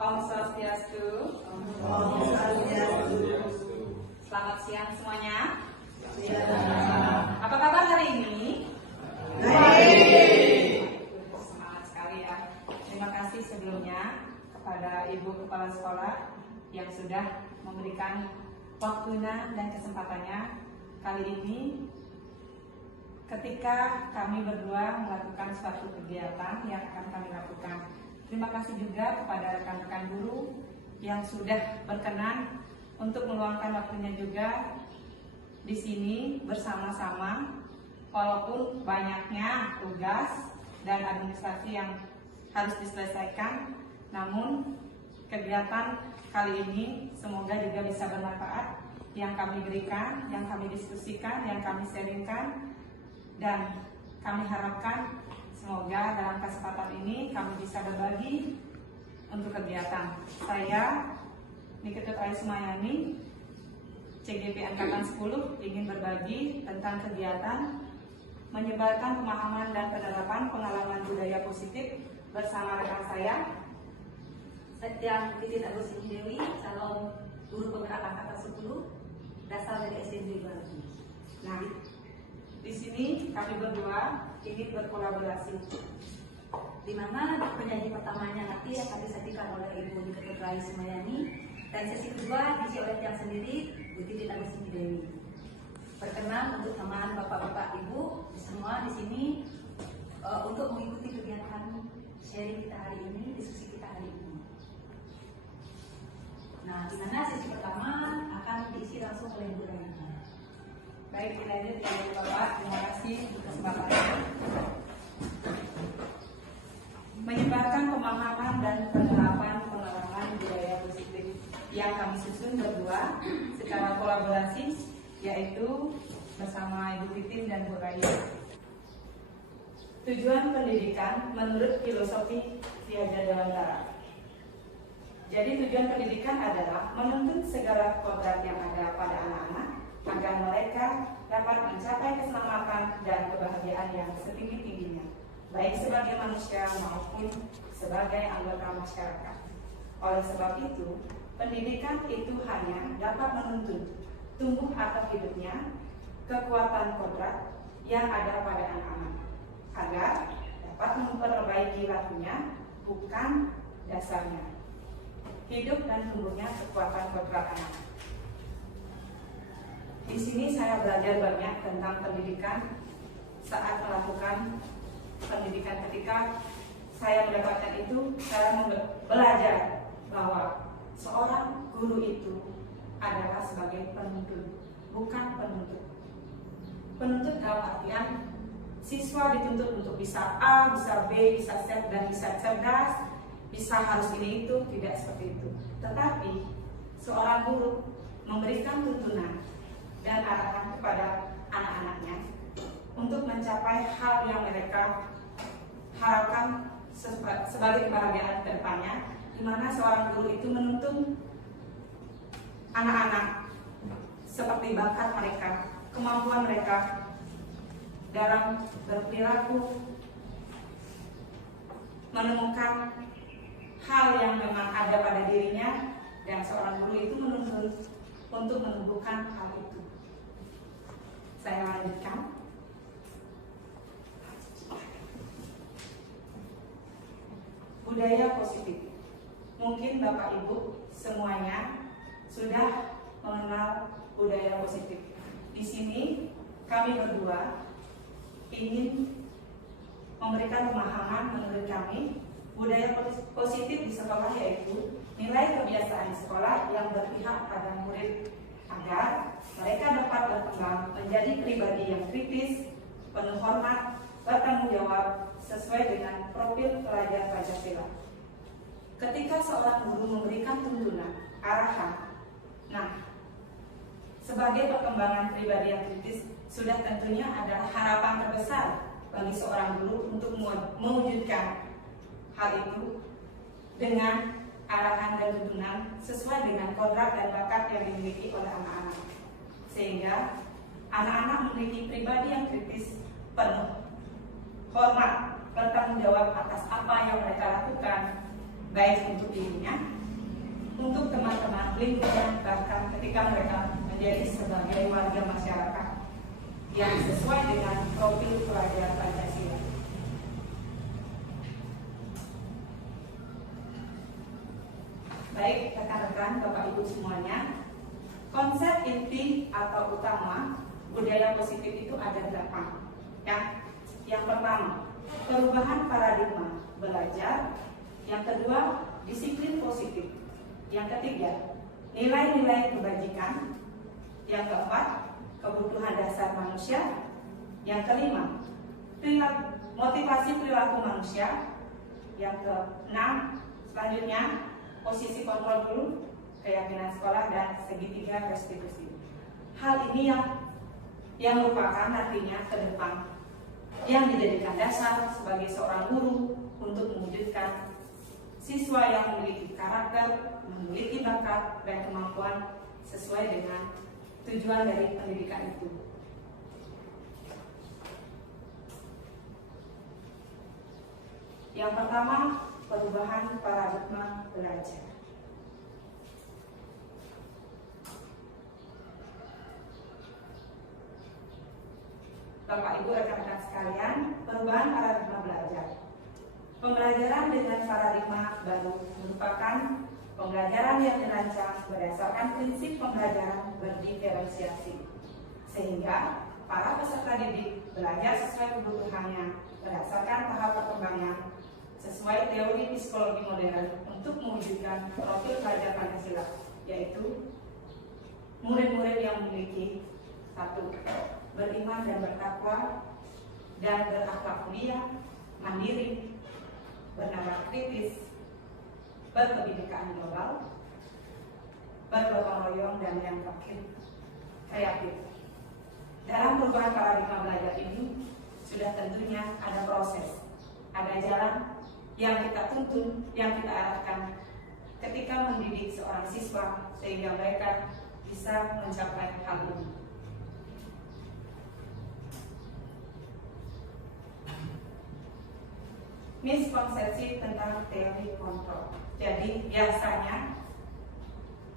Om Swastiastu. Om Swastiastu. Selamat siang semuanya. Siang. Apa kabar hari ini? Baik. Semangat sekali ya. Terima kasih sebelumnya kepada Ibu Kepala Sekolah yang sudah memberikan waktunya dan kesempatannya kali ini ketika kami berdua melakukan suatu kegiatan yang akan kami lakukan. Terima kasih juga kepada rekan-rekan guru yang sudah berkenan untuk meluangkan waktunya juga di sini bersama-sama, walaupun banyaknya tugas dan administrasi yang harus diselesaikan, namun kegiatan kali ini semoga juga bisa bermanfaat yang kami berikan, yang kami diskusikan, yang kami sharingkan, dan kami harapkan semoga dalam kesempatan ini kami bisa berbagi untuk kegiatan. Saya, Niketut Aismayani, CGP Angkatan 10, ingin berbagi tentang kegiatan menyebarkan pemahaman dan penerapan pengalaman budaya positif bersama rekan saya, Yang Titin Agus Dewi, calon guru penggerak angkatan 10, dasar dari SD Baru. Nah, di sini kami berdua ingin berkolaborasi, Di mana penyaji pertamanya nanti akan disajikan oleh Ibu Niketut Aismayani, dan sesi kedua diisi oleh yang sendiri, Bu Titin Agus Dewi. Berkenan untuk teman bapak-bapak ibu semua di sini untuk mengikuti kegiatan sharing kita hari ini, diskusi kita hari ini. Nah, di mana sesi pertama akan diisi langsung oleh Bu Rani. baik dilanjut ya Bapak, terima kasih untuk kesempatannya. Menyebarkan pemahaman dan penerapan pengalaman budaya positif yang kami susun berdua secara kolaborasi, yaitu bersama Ibu Titin dan Bu Raya. Tujuan pendidikan menurut filosofi Tiaga Dewantara. Jadi tujuan pendidikan adalah menuntun segala kodrat yang ada pada anak-anak agar mereka dapat mencapai keselamatan dan kebahagiaan yang setinggi-tingginya, baik sebagai manusia maupun sebagai anggota masyarakat. Oleh sebab itu, pendidikan itu hanya dapat menuntun tumbuh atau hidupnya kekuatan kodrat yang ada pada anak-anak, agar dapat memperbaiki lakunya, bukan dasarnya. Hidup dan tumbuhnya kekuatan kodrat anak. Di sini saya belajar banyak tentang pendidikan saat melakukan pendidikan. Ketika saya mendapatkan itu, saya belajar bahwa seorang guru itu adalah sebagai penuntun, bukan penuntut. Penuntut dalam artian siswa dituntut untuk bisa A, bisa B, bisa C, dan bisa cerdas, bisa harus ini itu, tidak seperti itu. Tetapi seorang guru memberikan tuntunan dan arahan kepada anak-anaknya untuk mencapai hal yang mereka harapkan sebagai kebahagiaan ke depannya, di mana seorang guru itu menuntun anak-anak seperti bakat mereka, kemampuan mereka dalam berperilaku, menemukan hal yang memang ada pada dirinya, dan seorang guru itu menuntun untuk menumbuhkan hal itu. Saya lanjutkan. Budaya positif. Mungkin Bapak Ibu semuanya sudah mengenal budaya positif. Di sini kami berdua ingin memberikan pemahaman menurut kami budaya positif di sekolah, yaitu nilai kebiasaan di sekolah yang berpihak pada murid agar mereka dapat berkembang menjadi pribadi yang kritis, penuh hormat, bertanggung jawab sesuai dengan profil pelajar Pancasila. Ketika seorang guru memberikan tuntunan, arahan, nah, sebagai perkembangan pribadi yang kritis sudah tentunya adalah harapan terbesar bagi seorang guru untuk mewujudkan hal itu dengan arahan dan tuntunan sesuai dengan kodrat dan bakat yang dimiliki oleh anak-anak, sehingga anak-anak memiliki pribadi yang kritis, penuh hormat, bertanggung jawab atas apa yang mereka lakukan, baik untuk dirinya, untuk teman-teman lingkungan, bahkan ketika mereka menjadi sebagai warga masyarakat yang sesuai dengan profil pelajar Pancasila. Baik rekan-rekan, Bapak Ibu semuanya, konsep inti atau utama budaya positif itu ada 8. Yang pertama, perubahan paradigma belajar. Yang kedua, disiplin positif. Yang ketiga, nilai-nilai kebajikan. Yang keempat, kebutuhan dasar manusia. Yang kelima, motivasi perilaku manusia. Yang keenam, selanjutnya posisi kontrol dulu, keyakinan sekolah, dan segitiga restitusi. Hal ini yang merupakan nantinya ke depan yang dijadikan dasar sebagai seorang guru untuk mewujudkan siswa yang memiliki karakter, memiliki bakat dan kemampuan sesuai dengan tujuan dari pendidikan itu. Yang pertama, perubahan paradigma belajar. Bapak Ibu rekan-rekan sekalian, perubahan paradigma belajar. Pembelajaran dengan paradigma baru merupakan pembelajaran yang dirancang berdasarkan prinsip pembelajaran berdiferensiasi, sehingga para peserta didik belajar sesuai kebutuhannya berdasarkan tahap perkembangan sesuai teori psikologi modern untuk mewujudkan profil pelajar Pancasila, yaitu murid-murid yang memiliki 1. Beriman dan bertakwa dan berakhlak mulia, mandiri, bernalar kritis, berkebinekaan global, bergotong royong, dan yang terakhir, kreatif. Dalam perubahan paradigma belajar ini sudah tentunya ada proses, ada jalan yang kita tuntun, yang kita arahkan ketika mendidik seorang siswa sehingga mereka bisa mencapai hal ini. Miskonsepsi tentang teori kontrol. Jadi biasanya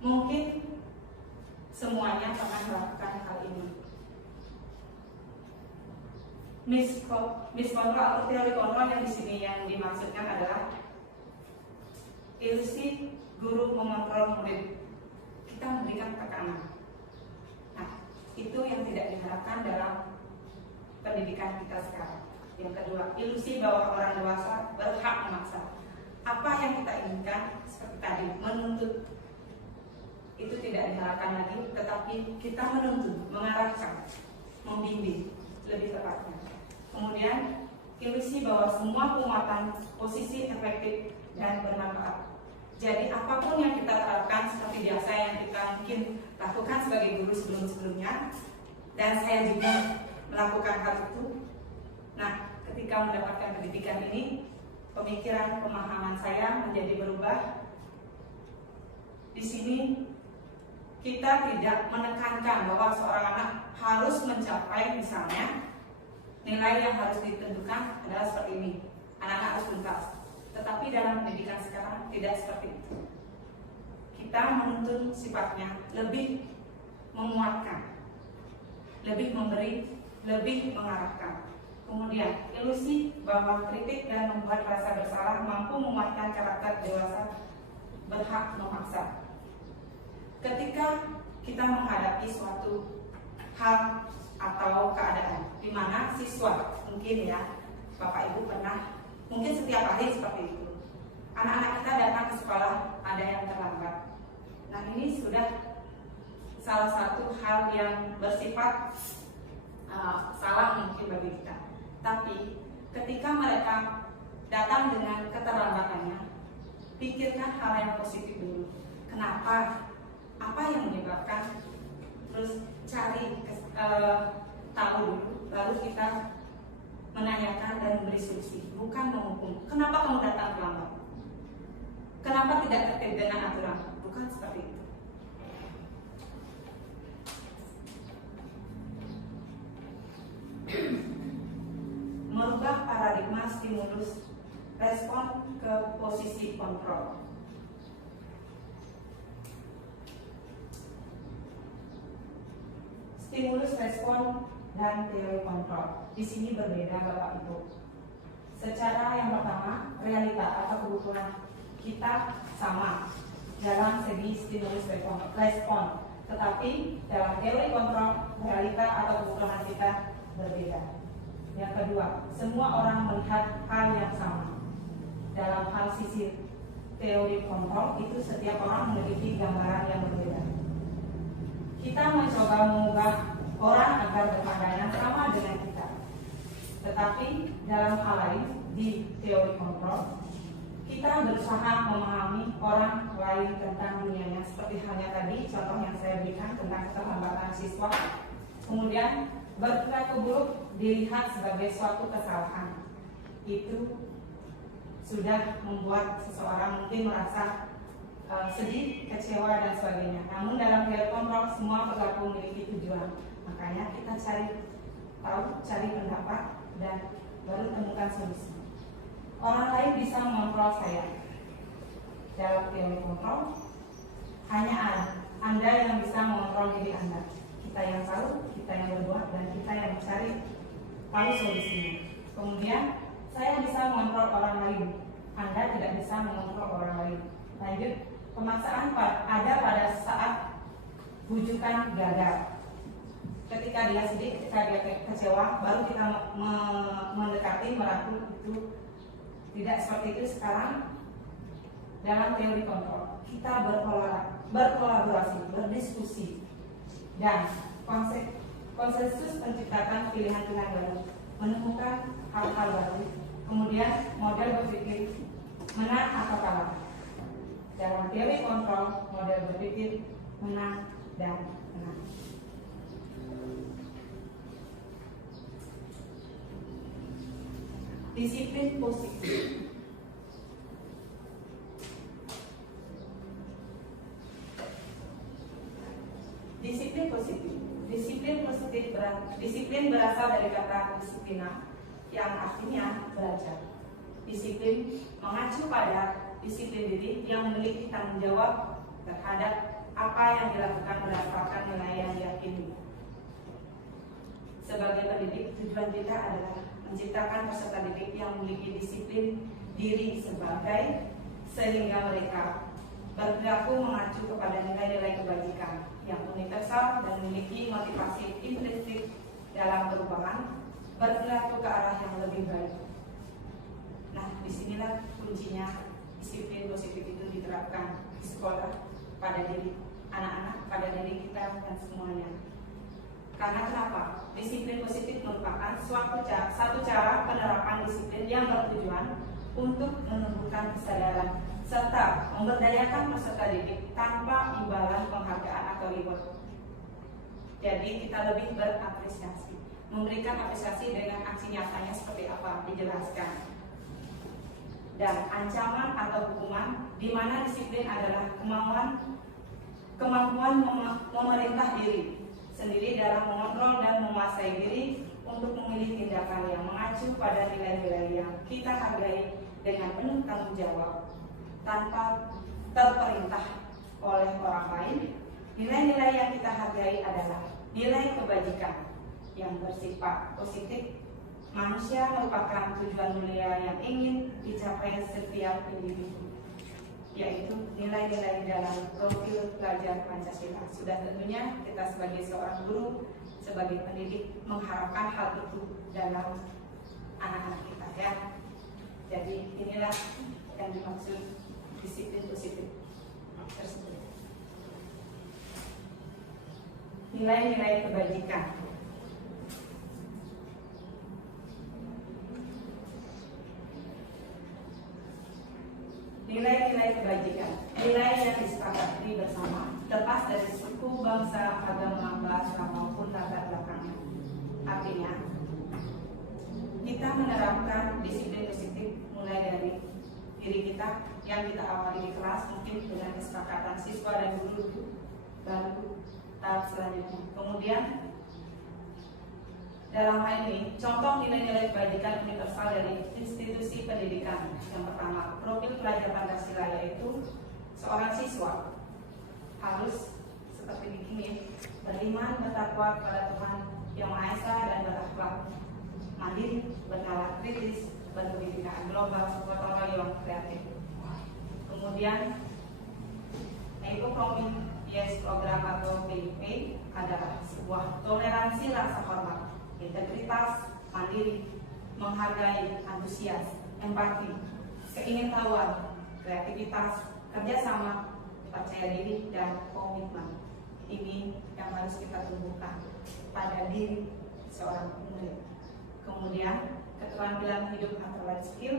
mungkin semuanya pernah melakukan hal ini. Miskontrol atau teori kontrol yang di sini yang dimaksudkan adalah ilusi guru mengontrol murid. Kita memberikan tekanan. Nah, itu yang tidak diharapkan dalam pendidikan kita sekarang. Yang kedua, ilusi bahwa orang dewasa berhak memaksa. Apa yang kita inginkan seperti tadi, menuntut, itu tidak diharapkan lagi, tetapi kita menuntut, mengarahkan, membimbing lebih tepatnya. Kemudian, ilusi bahwa semua penguatan posisi efektif dan bermanfaat. Jadi apapun yang kita terapkan seperti biasa yang kita mungkin lakukan sebagai guru sebelum-sebelumnya, dan saya juga melakukan hal itu. Nah, ketika mendapatkan pendidikan ini, pemikiran, pemahaman saya menjadi berubah. Di sini kita tidak menekankan bahwa seorang anak harus mencapai misalnya nilai yang harus ditentukan adalah seperti ini. Anak-anak harus tuntas. Tetapi dalam pendidikan sekarang tidak seperti itu. Kita menuntun sifatnya lebih memuatkan, lebih memberi, lebih mengarahkan. Kemudian, ilusi bahwa kritik dan membuat rasa bersalah mampu menguatkan karakter dewasa berhak memaksa. Ketika kita menghadapi suatu hal atau keadaan di mana siswa, mungkin ya Bapak Ibu pernah, mungkin setiap hari seperti itu. Anak-anak kita datang ke sekolah, ada yang terlambat. Nah, ini sudah salah satu hal yang bersifat salah mungkin bagi kita. Tapi ketika mereka datang dengan keterlambatannya, pikirkan hal yang positif dulu. Kenapa? Apa yang menyebabkan? Terus cari tahu dulu, lalu kita menanyakan dan memberi solusi, bukan menghukum. Kenapa kamu datang terlambat? Kenapa tidak tertib dengan aturan? Bukan seperti itu. Merubah paradigma stimulus respon ke posisi kontrol. Stimulus respon dan teori kontrol. Di sini berbeda Bapak Ibu. Secara yang pertama, realita atau kebutuhan kita sama dalam segi stimulus respon. Tetapi dalam teori kontrol, realita atau kebutuhan kita berbeda. Yang kedua, semua orang melihat hal yang sama. Dalam hal sisi teori kontrol, itu setiap orang memiliki gambaran yang berbeda. Kita mencoba mengubah orang agar berpandangan sama dengan kita. Tetapi dalam hal lain, di teori kontrol, kita berusaha memahami orang lain tentang dunianya. Seperti halnya tadi, contoh yang saya berikan tentang keterlambatan siswa. Kemudian berperilaku buruk dilihat sebagai suatu kesalahan. Itu sudah membuat seseorang mungkin merasa sedih, kecewa, dan sebagainya. Namun dalam teori kontrol, semua perilaku memiliki tujuan. Makanya kita cari tahu, cari pendapat, dan baru temukan solusi. Orang lain bisa mengontrol saya. Dalam teori kontrol, hanya Anda yang bisa mengontrol diri Anda. Kita yang tahu, kita yang berbuat, dan kita yang mencari tahu solusinya. Kemudian, saya bisa mengontrol orang lain. Anda tidak bisa mengontrol orang lain. Lanjut, pemaksaan ada pada saat bujukan gagal. Ketika dia sedih, ketika dia kecewa, baru kita mendekati, merangkul, itu tidak seperti itu. Sekarang dalam teori kontrol, kita berkolaborasi, berdiskusi, dan konsensus menciptakan pilihan-pilihan baru, menemukan hal-hal baru. Kemudian model berpikir menang atau kalah. Dalam teori kontrol, model berpikir menang dan menang. Disiplin positif. Disiplin positif. Disiplin berasal dari kata disiplina, yang artinya belajar. Disiplin mengacu pada disiplin diri yang memiliki tanggung jawab terhadap apa yang dilakukan berdasarkan nilai yang diyakini. Sebagai pendidik, tujuan kita adalah menciptakan peserta didik yang memiliki disiplin diri sehingga mereka berperilaku mengacu kepada nilai-nilai kebajikan yang universal dan memiliki motivasi intrinsik dalam perubahan, berperilaku ke arah yang lebih baik. Nah, disinilah kuncinya disiplin positif itu diterapkan di sekolah, pada diri anak-anak, pada diri kita, dan semuanya. Karena kenapa? Disiplin positif merupakan satu cara penerapan disiplin yang bertujuan untuk menumbuhkan kesadaran serta memberdayakan peserta didik tanpa imbalan penghargaan atau reward. Jadi kita lebih berapresiasi, memberikan apresiasi dengan aksi nyatanya seperti apa dijelaskan. Dan ancaman atau hukuman, di mana disiplin adalah kemampuan memerintah diri sendiri dalam mengontrol dan menguasai diri untuk memilih tindakan yang mengacu pada nilai-nilai yang kita hargai dengan penuh tanggung jawab tanpa terperintah oleh orang lain. Nilai-nilai yang kita hargai adalah nilai kebajikan yang bersifat positif. Manusia merupakan tujuan mulia yang ingin dicapai setiap individu, yaitu nilai-nilai dalam profil pelajar Pancasila. Sudah tentunya kita sebagai seorang guru, sebagai pendidik mengharapkan hal itu dalam anak-anak kita, ya. Jadi inilah yang dimaksud disiplin positif tersebut. Nilai-nilai kebajikan. Nilai-nilai kebajikan, nilai yang disepakati bersama, terlepas dari suku, bangsa, agama, bahasa maupun latar belakangnya. Artinya, kita menerapkan disiplin positif mulai dari diri kita yang kita awali di kelas, mungkin dengan kesepakatan siswa dan guru, baru tahap selanjutnya. Kemudian dalam hal ini, contoh nilai-nilai kebajikan universal dari institusi pendidikan. Yang pertama, profil pelajar Pancasila, yaitu seorang siswa harus seperti begini: beriman, bertakwa kepada Tuhan Yang Maha Esa, dan berakhlak mandiri, bernalar kritis, berpendidikan global, gotong royong, kreatif. Kemudian, Economic Yes Program atau PIP adalah sebuah toleransi rasa hormat, integritas, mandiri, menghargai, antusias, empati, keingintahuan, kreativitas, kerjasama, percaya diri, dan komitmen. Ini yang harus kita tumbuhkan pada diri seorang murid. Kemudian keterampilan hidup antara lain skill.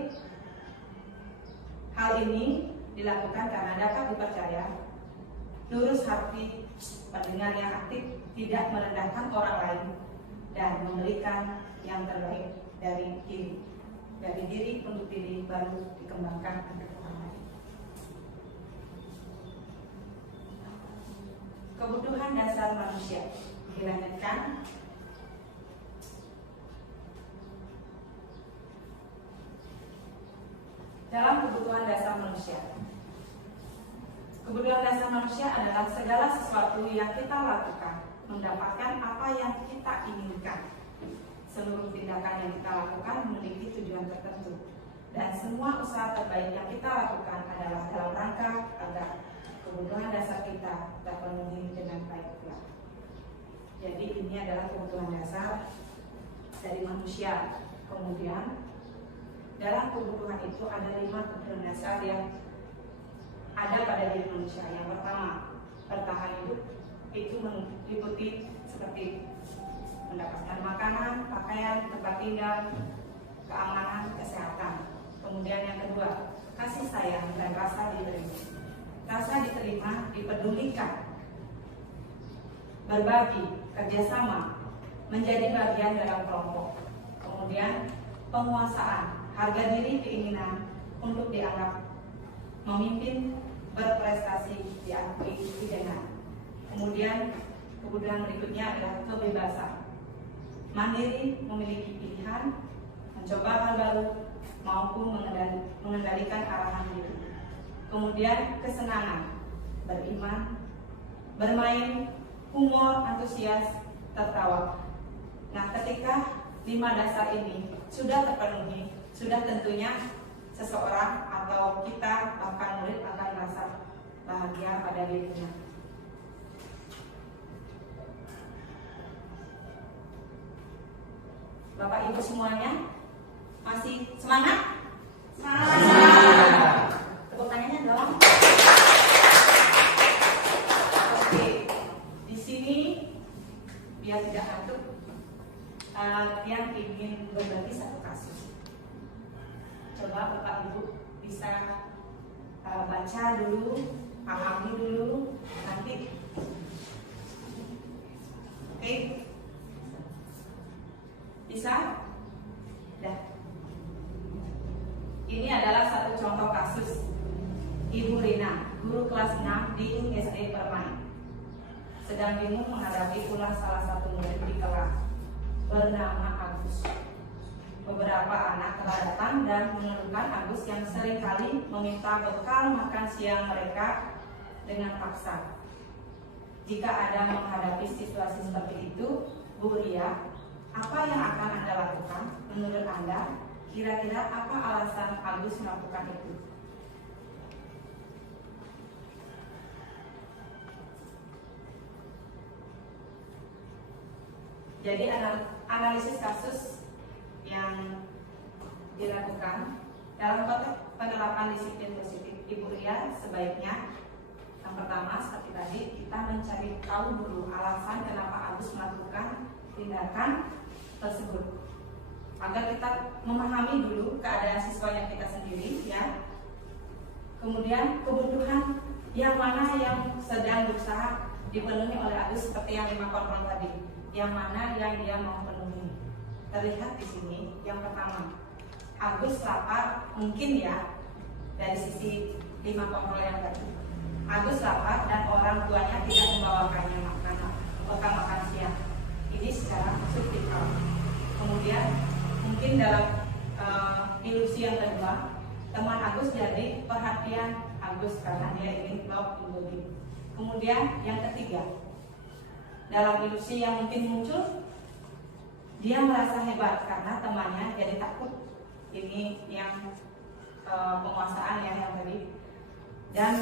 Hal ini dilakukan karena dapat dipercaya, lurus hati, pendengar yang aktif, tidak merendahkan orang lain, dan memberikan yang terbaik dari diri untuk diri, baru dikembangkan untuk orang lain. Kebutuhan dasar manusia dilanjutkan. Dalam kebutuhan dasar manusia, kebutuhan dasar manusia adalah segala sesuatu yang kita lakukan mendapatkan apa yang kita inginkan. Seluruh tindakan yang kita lakukan memiliki tujuan tertentu, dan semua usaha terbaik yang kita lakukan adalah dalam rangka agar kebutuhan dasar kita terpenuhi dengan baik pula. Jadi ini adalah kebutuhan dasar dari manusia. Kemudian dalam kebutuhan itu ada 5 kebutuhan dasar yang ada pada diri manusia. Yang pertama, bertahan hidup. Itu meliputi seperti mendapatkan makanan, pakaian, tempat tinggal, keamanan, kesehatan. Kemudian yang kedua, kasih sayang dan rasa diterima. Rasa diterima, dipedulikan, berbagi, kerjasama, menjadi bagian dalam kelompok. Kemudian penguasaan, harga diri, keinginan untuk dianggap memimpin, berprestasi, diakui, didengar. Kemudian kebutuhan berikutnya adalah kebebasan, mandiri, memiliki pilihan, mencoba hal baru, maupun mengendalikan arahan diri. Kemudian kesenangan, beriman, bermain, humor, antusias, tertawa. Nah, ketika 5 dasar ini sudah terpenuhi, sudah tentunya seseorang atau kita bahkan murid akan merasa bahagia pada dirinya. Bapak Ibu semuanya masih semangat? Semangat. Tepuk tangannya dong. Oke, di sini biar tidak ngantuk, yang ingin berbagi satu kasus. Coba Bapak Ibu bisa baca dulu, pahami dulu, nanti. Oke, bisa? Dah. Ini adalah satu contoh kasus. Ibu Rina, guru kelas 6 di SD Permai, sedang bingung menghadapi ulah salah satu murid di kelas bernama Agus. Beberapa anak telah datang dan mengeluhkan Agus yang seringkali meminta bekal makan siang mereka dengan paksa. Jika Anda menghadapi situasi seperti itu, Bu Ria, apa yang akan Anda lakukan? Menurut Anda, kira-kira apa alasan Agus melakukan itu? Jadi analisis kasus yang dilakukan dalam konteks penerapan disiplin positif Ibu Ria, sebaiknya yang pertama seperti tadi, kita mencari tahu dulu alasan kenapa Agus melakukan tindakan tersebut, agar kita memahami dulu keadaan siswanya kita sendiri, ya. Kemudian kebutuhan yang mana yang sedang berusaha dipenuhi oleh Agus, seperti yang 5 kontrol tadi, yang mana yang dia mau penuhi. Terlihat di sini, yang pertama, Agus lapar, mungkin ya dari sisi 5 kontrol yang tadi. Agus lapar dan orang tuanya tidak membawakannya bekal makan siang. Ini secara subjektif. mungkin dalam ilusi yang kedua, teman Agus jadi perhatian Agus karena dia ingin love Ibu. Kemudian yang ketiga, dalam ilusi yang mungkin muncul, dia merasa hebat karena temannya jadi takut. Ini yang penguasaan yang tadi. Dan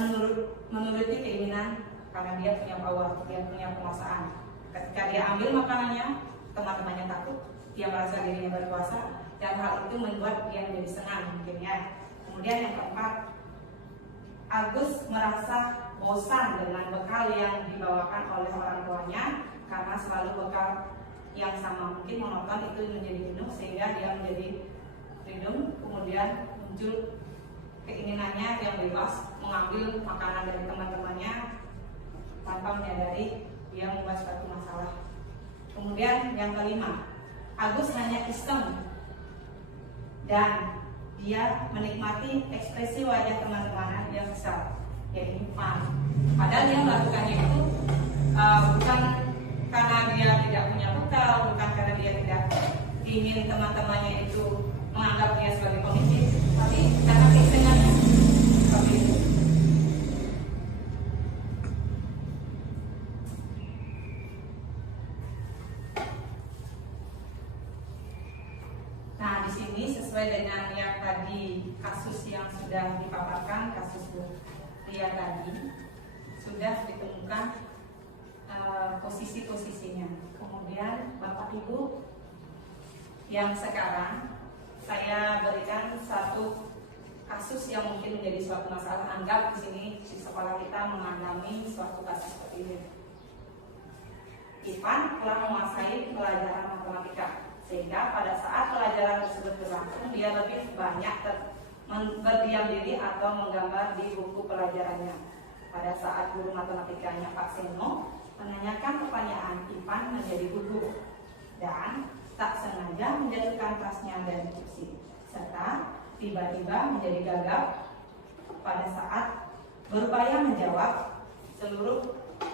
menuruti keinginan karena dia punya power, dia punya penguasaan. Ketika dia ambil makanannya, teman-temannya takut, dia merasa dirinya berkuasa, dan hal itu membuat dia menjadi senang mungkin ya. Kemudian yang keempat, Agus merasa bosan dengan bekal yang dibawakan oleh orang tuanya karena selalu bekal yang sama, mungkin monoton itu menjadi jenuh sehingga dia menjadi rindu. Kemudian muncul keinginannya yang bebas mengambil makanan dari teman-temannya tanpa menyadari dia membuat suatu masalah. Kemudian yang kelima, Agus hanya iseng dan dia menikmati ekspresi wajah teman-temannya yang besar, yaitu fun. Padahal dia melakukannya itu bukan karena dia tidak punya bekal, bukan karena dia tidak ingin teman-temannya itu menganggap dia sebagai pemimpin, tapi karena keisengannya seperti itu. Nah, di sini sesuai dengan yang tadi kasus yang sudah dipaparkan, kasus Ria tadi sudah ditemukan posisi-posisinya. Kemudian Bapak Ibu yang sekarang saya berikan satu kasus yang mungkin menjadi suatu masalah. Anggap di sini di sekolah kita mengalami suatu kasus seperti ini. Ivan telah menguasai pelajaran matematika, sehingga pada saat pelajaran tersebut berlangsung dia lebih banyak berdiam diri atau menggambar di buku pelajarannya. Pada saat guru matematikanya Pak Seno menanyakan pertanyaan, Ivan menjadi gugup dan tak sengaja menjatuhkan tasnya dari kursi, serta tiba-tiba menjadi gagap. Pada saat berupaya menjawab, seluruh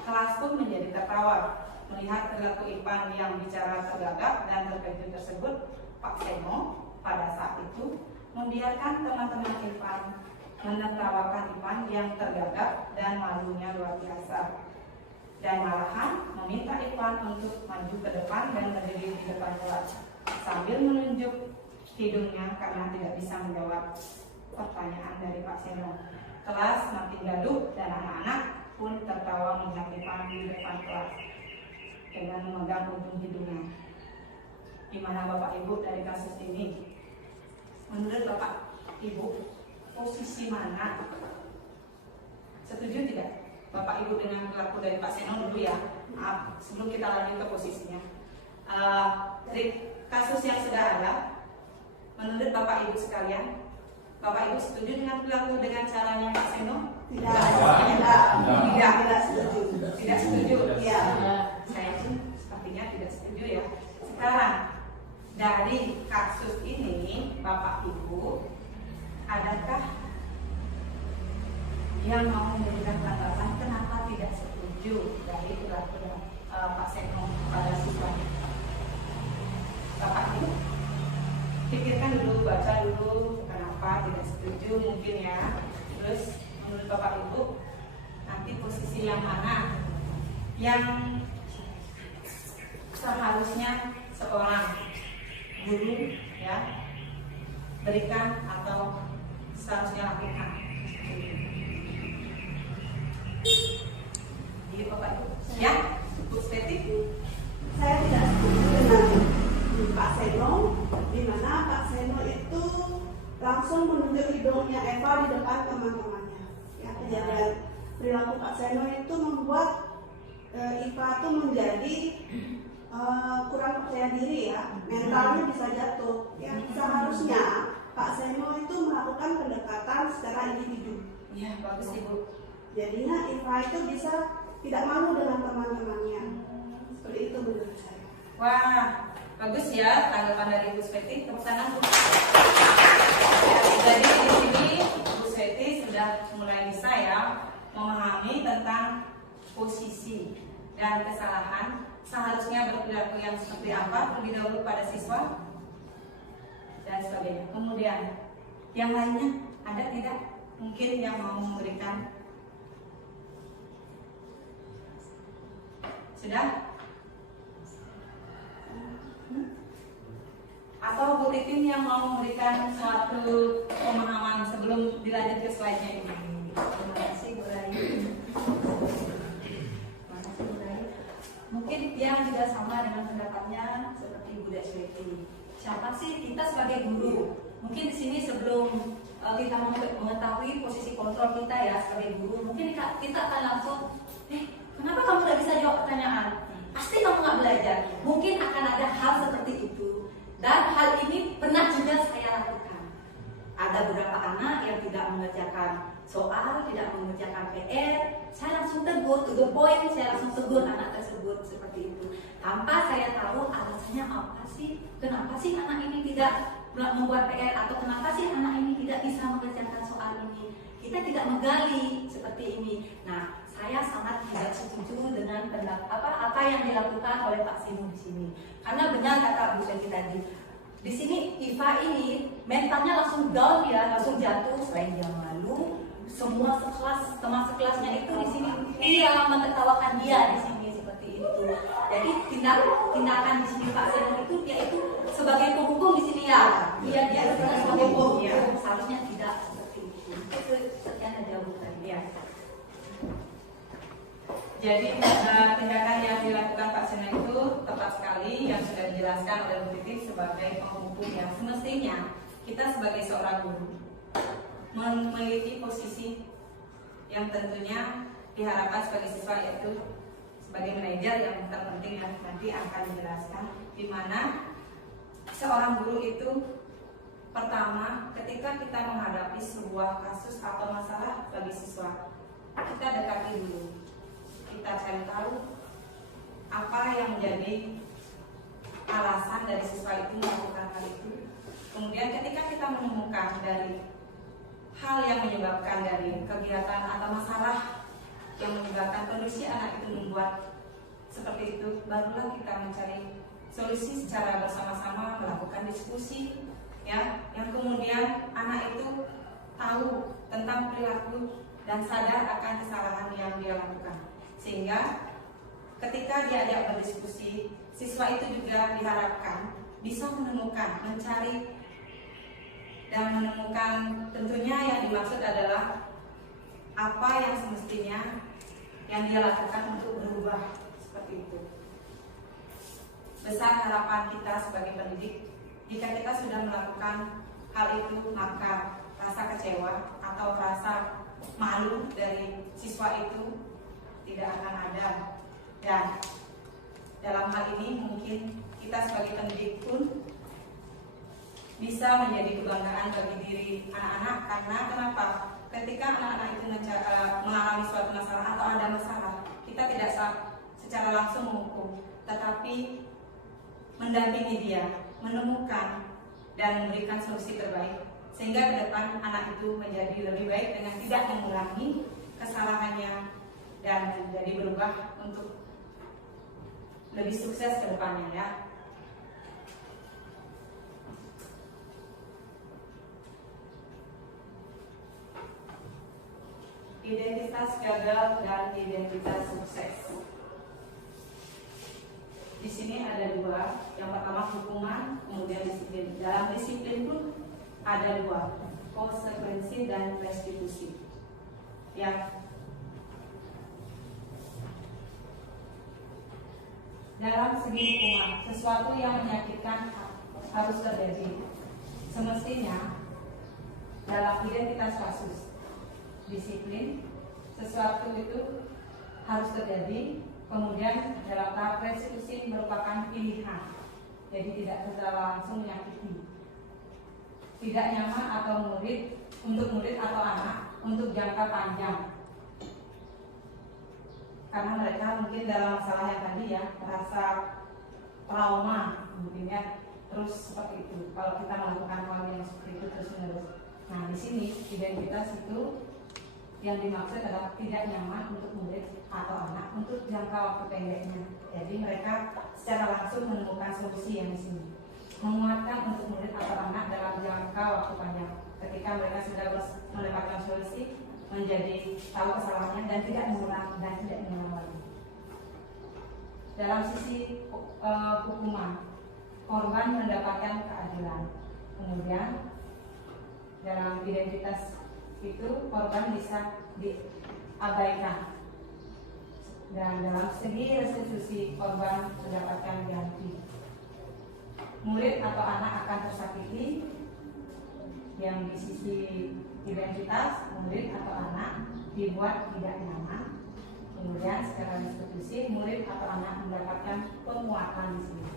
kelas pun menjadi tertawa. Melihat perilaku Ivan yang bicara tergagap dan terkejut tersebut, Pak Seno pada saat itu membiarkan teman-teman Ivan menertawakan Ivan yang tergagap dan malunya luar biasa, dan malahan meminta Ivan untuk maju ke depan dan berdiri di depan kelas sambil menunjuk hidungnya karena tidak bisa menjawab pertanyaan dari Pak Seno. Kelas makin gaduh dan anak-anak pun tertawa melihat Ivan di depan kelas dengan memegang ujung hidungnya. Gimana Bapak Ibu dari kasus ini? Menurut Bapak Ibu, posisi mana? Setuju tidak Bapak Ibu dengan perilaku dari Pak Seno dulu ya? Maaf, sebelum kita lanjut ke posisinya. Dari kasus yang sudah ada, menurut Bapak Ibu sekalian, Bapak Ibu setuju dengan perilaku dengan caranya Pak Seno? Tidak setuju. Tidak setuju. Ya. Saya pun sepertinya tidak setuju ya. Sekarang dari kasus ini, Bapak Ibu, adakah yang mau memberikan tanggapan kenapa tidak setuju dari perilaku Pak Seno pada siswa? Bapak Ibu, pikirkan dulu, baca dulu kenapa tidak setuju mungkin ya. Terus menurut Bapak Ibu, nanti posisi yang mana yang seharusnya seorang guru ya berikan atau seharusnya lakukan? Jadi Bapak Ibu, ya, Bu Steti. Saya tidak setuju dengan Pak Seno, di mana Pak Seno itu langsung menunjuk hidungnya Eva di depan teman-temannya. Ya, kejadian perilaku Pak Seno itu membuat Eva itu menjadi kurang percaya diri ya, mentalnya bisa jatuh. Ya, seharusnya Pak Seno itu melakukan pendekatan secara individu. Ya, bagus Ibu. Jadinya Eva itu bisa tidak malu dengan teman-temannya. Seperti itu menurut saya. Wah, bagus ya tanggapan dari Bu Sveti. Tepuk tangan Bu. Jadi di sini Bu Sveti sudah mulai bisa ya memahami tentang posisi dan kesalahan. Seharusnya berperilaku yang seperti apa terlebih dahulu pada siswa. dan sebagainya. Kemudian yang lainnya ada tidak? Mungkin yang mau memberikan. Sudah? Atau Bu Titin yang mau memberikan suatu pemahaman sebelum dilanjut ke slide-nya ini? Terima kasih Bu Rayu. Mungkin yang juga sama dengan pendapatnya seperti Bu Desweti. Siapa sih kita sebagai guru? Mungkin di sini sebelum kita mengetahui posisi kontrol kita ya sebagai guru, mungkin kita akan langsung, kenapa kamu tidak bisa jawab pertanyaan? Pasti kamu nggak belajar. Mungkin akan ada hal seperti itu. Dan hal ini pernah juga saya lakukan. Ada beberapa anak yang tidak mengerjakan soal, tidak mengerjakan PR, saya langsung tegur, to the point, saya langsung tegur anak tersebut seperti itu. Tanpa saya tahu alasannya apa sih, kenapa sih anak ini tidak membuat PR, atau kenapa sih anak ini tidak bisa mengerjakan soal ini. Kita tidak menggali seperti ini. Nah, saya sangat tidak setuju dengan apa yang dilakukan oleh Pak Sinu di sini. Karena benar kata Bu Senti tadi, di sini Iva ini mentalnya langsung down ya, langsung jatuh. Selain dia malu, semua sekelas teman sekelasnya itu di sini dia mentertawakan dia di sini seperti itu. Jadi tindakan di sini Pak Sinu itu dia itu sebagai penghukum di sini ya. Dia sebagai penghukum, seharusnya tidak seperti itu. Itu sekian aja Bu tadi ya. Jadi tindakan yang dilakukan Pak Seno itu tepat sekali yang sudah dijelaskan oleh Bu Titin sebagai penghukum yang semestinya kita sebagai seorang guru memiliki posisi yang tentunya diharapkan sebagai siswa, yaitu sebagai manajer yang terpenting yang nanti akan dijelaskan, di mana seorang guru itu pertama ketika kita menghadapi sebuah kasus atau masalah bagi siswa, kita dekati dulu. Kita cari tahu apa yang menjadi alasan dari siswa itu melakukan hal itu. Kemudian ketika kita menemukan dari hal yang menyebabkan dari kegiatan atau masalah yang menyebabkan kondisi anak itu membuat seperti itu, barulah kita mencari solusi secara bersama-sama, melakukan diskusi ya, yang kemudian anak itu tahu tentang perilaku dan sadar akan kesalahan yang dia lakukan. Sehingga ketika diajak berdiskusi, siswa itu juga diharapkan bisa menemukan, mencari dan menemukan, tentunya yang dimaksud adalah apa yang semestinya yang dia lakukan untuk berubah seperti itu. Besar harapan kita sebagai pendidik, jika kita sudah melakukan hal itu, maka rasa kecewa atau rasa malu dari siswa itu tidak akan ada. Dan dalam hal ini mungkin kita sebagai pendidik pun bisa menjadi kebanggaan bagi diri anak-anak. Karena kenapa? Ketika anak-anak itu mengalami suatu masalah atau ada masalah, kita tidak secara langsung menghukum, tetapi mendampingi dia, menemukan dan memberikan solusi terbaik, sehingga ke depan anak itu menjadi lebih baik dengan tidak mengulangi kesalahannya dan menjadi berubah untuk lebih sukses ke depannya ya. Identitas gagal dan identitas sukses. Di sini ada dua. Yang pertama hukuman, kemudian disiplin. Dalam disiplin pun ada dua, konsekuensi dan restitusi. Yang dalam segi hukuman, sesuatu yang menyakitkan harus terjadi. Semestinya dalam identitas kasus disiplin, sesuatu itu harus terjadi. Kemudian dalam tahap restitusi merupakan pilihan, jadi tidak secara langsung menyakiti, tidak nyaman atau untuk murid atau anak untuk jangka panjang, karena mereka mungkin dalam masalah yang tadi ya, merasa trauma mungkin ya, terus seperti itu. Kalau kita melakukan hal yang seperti itu terus menerus, nah di sini identitas itu yang dimaksud adalah tidak nyaman untuk murid atau anak untuk jangka waktu pendeknya. Jadi mereka secara langsung menemukan solusi yang di sini. menguatkan untuk murid atau anak dalam jangka waktu panjang. Ketika mereka sudah mendapatkan solusi, menjadi tahu kesalahannya dan tidak mengulang lagi. Dalam sisi hukuman, korban mendapatkan keadilan. Kemudian dalam identitas itu korban bisa diabaikan, dan dalam segi restitusi korban mendapatkan ganti. Murid atau anak akan tersakiti. Yang di sisi identitas, murid atau anak dibuat tidak nyaman. Kemudian secara restitusi, murid atau anak mendapatkan penguatan di sini.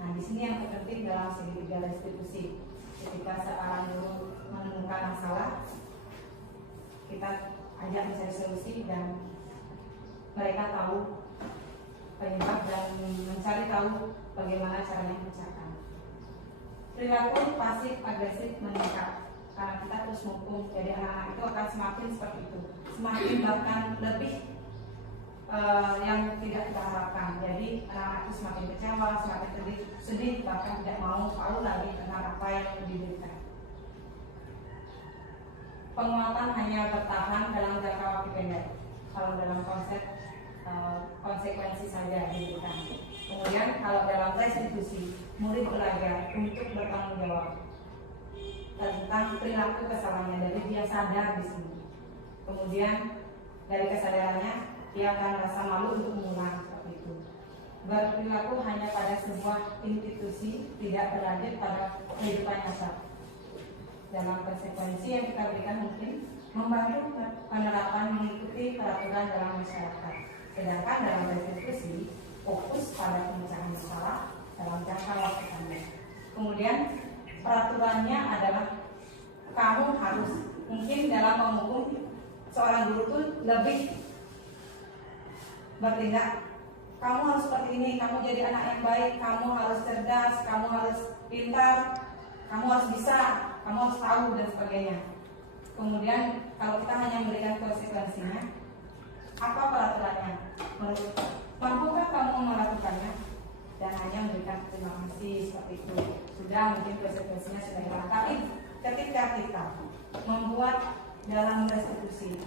Nah, di sini yang terpenting dalam segitiga restitusi. Ketika seorang guru menemukan masalah, kita ajak mencari solusi dan mereka tahu penyebab dan mencari tahu bagaimana caranya memecahkan. Perilaku pasif agresif meningkat karena kita terus menghukum, jadi anak-anak itu akan semakin seperti itu, semakin bahkan lebih yang tidak kita harapkan. Jadi anak-anak itu semakin kecewa, semakin sedih, bahkan tidak mau tahu lagi tentang apa yang diberikan. Penguatan hanya bertahan dalam jangka waktu pendek kalau dalam konsep konsekuensi saja diberikan. Kemudian kalau dalam restitusi, murid belajar untuk bertanggung jawab tentang perilaku kesalahannya, jadi dia sadar di sini. Kemudian dari kesadarannya dia akan merasa malu untuk mengulang seperti itu. Berperilaku hanya pada sebuah institusi, tidak berlanjut pada kehidupan nyata. Dalam konsekuensi yang kita berikan mungkin membantu penerapan mengikuti peraturan dalam masyarakat. Sedangkan dalam restitusi fokus pada pemecahan masalah dalam jangka waktu panjang. Kemudian peraturannya adalah kamu harus, mungkin dalam menghukum seorang guru itu lebih bertindak, kamu harus seperti ini, kamu jadi anak yang baik, kamu harus cerdas, kamu harus pintar, kamu harus bisa, kamu harus tahu dan sebagainya. Kemudian kalau kita hanya memberikan konsekuensinya, apa peraturannya? Menurut mampukah kamu melakukannya? Dan hanya memberikan terima kasih seperti itu. Sudah, mungkin konsekuensinya sudah hilang. Tapi ketika kita membuat dalam restitusi,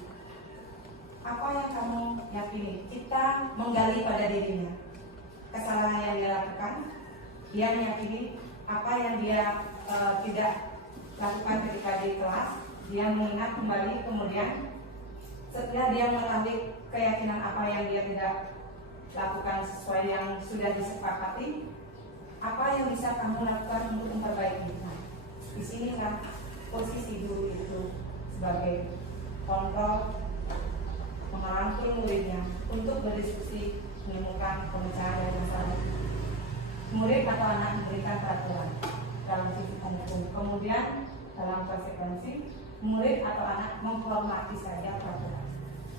apa yang kamu yakini? Kita menggali pada dirinya kesalahan yang dia lakukan, dia meyakini apa yang dia tidak lakukan ketika di kelas, dia mengingat kembali, kemudian setelah dia mengetahui keyakinan apa yang dia tidak lakukan sesuai yang sudah disepakati, apa yang bisa kamu lakukan untuk memperbaiki? Nah, di sini kan posisi guru itu sebagai kontrol, merangkul muridnya untuk berdiskusi, menemukan pemecahan dari masalah. Murid atau anak memberikan peraturan dalam sisi hukum. Kemudian dalam konsekuensi, murid atau anak menghormati saja peraturan.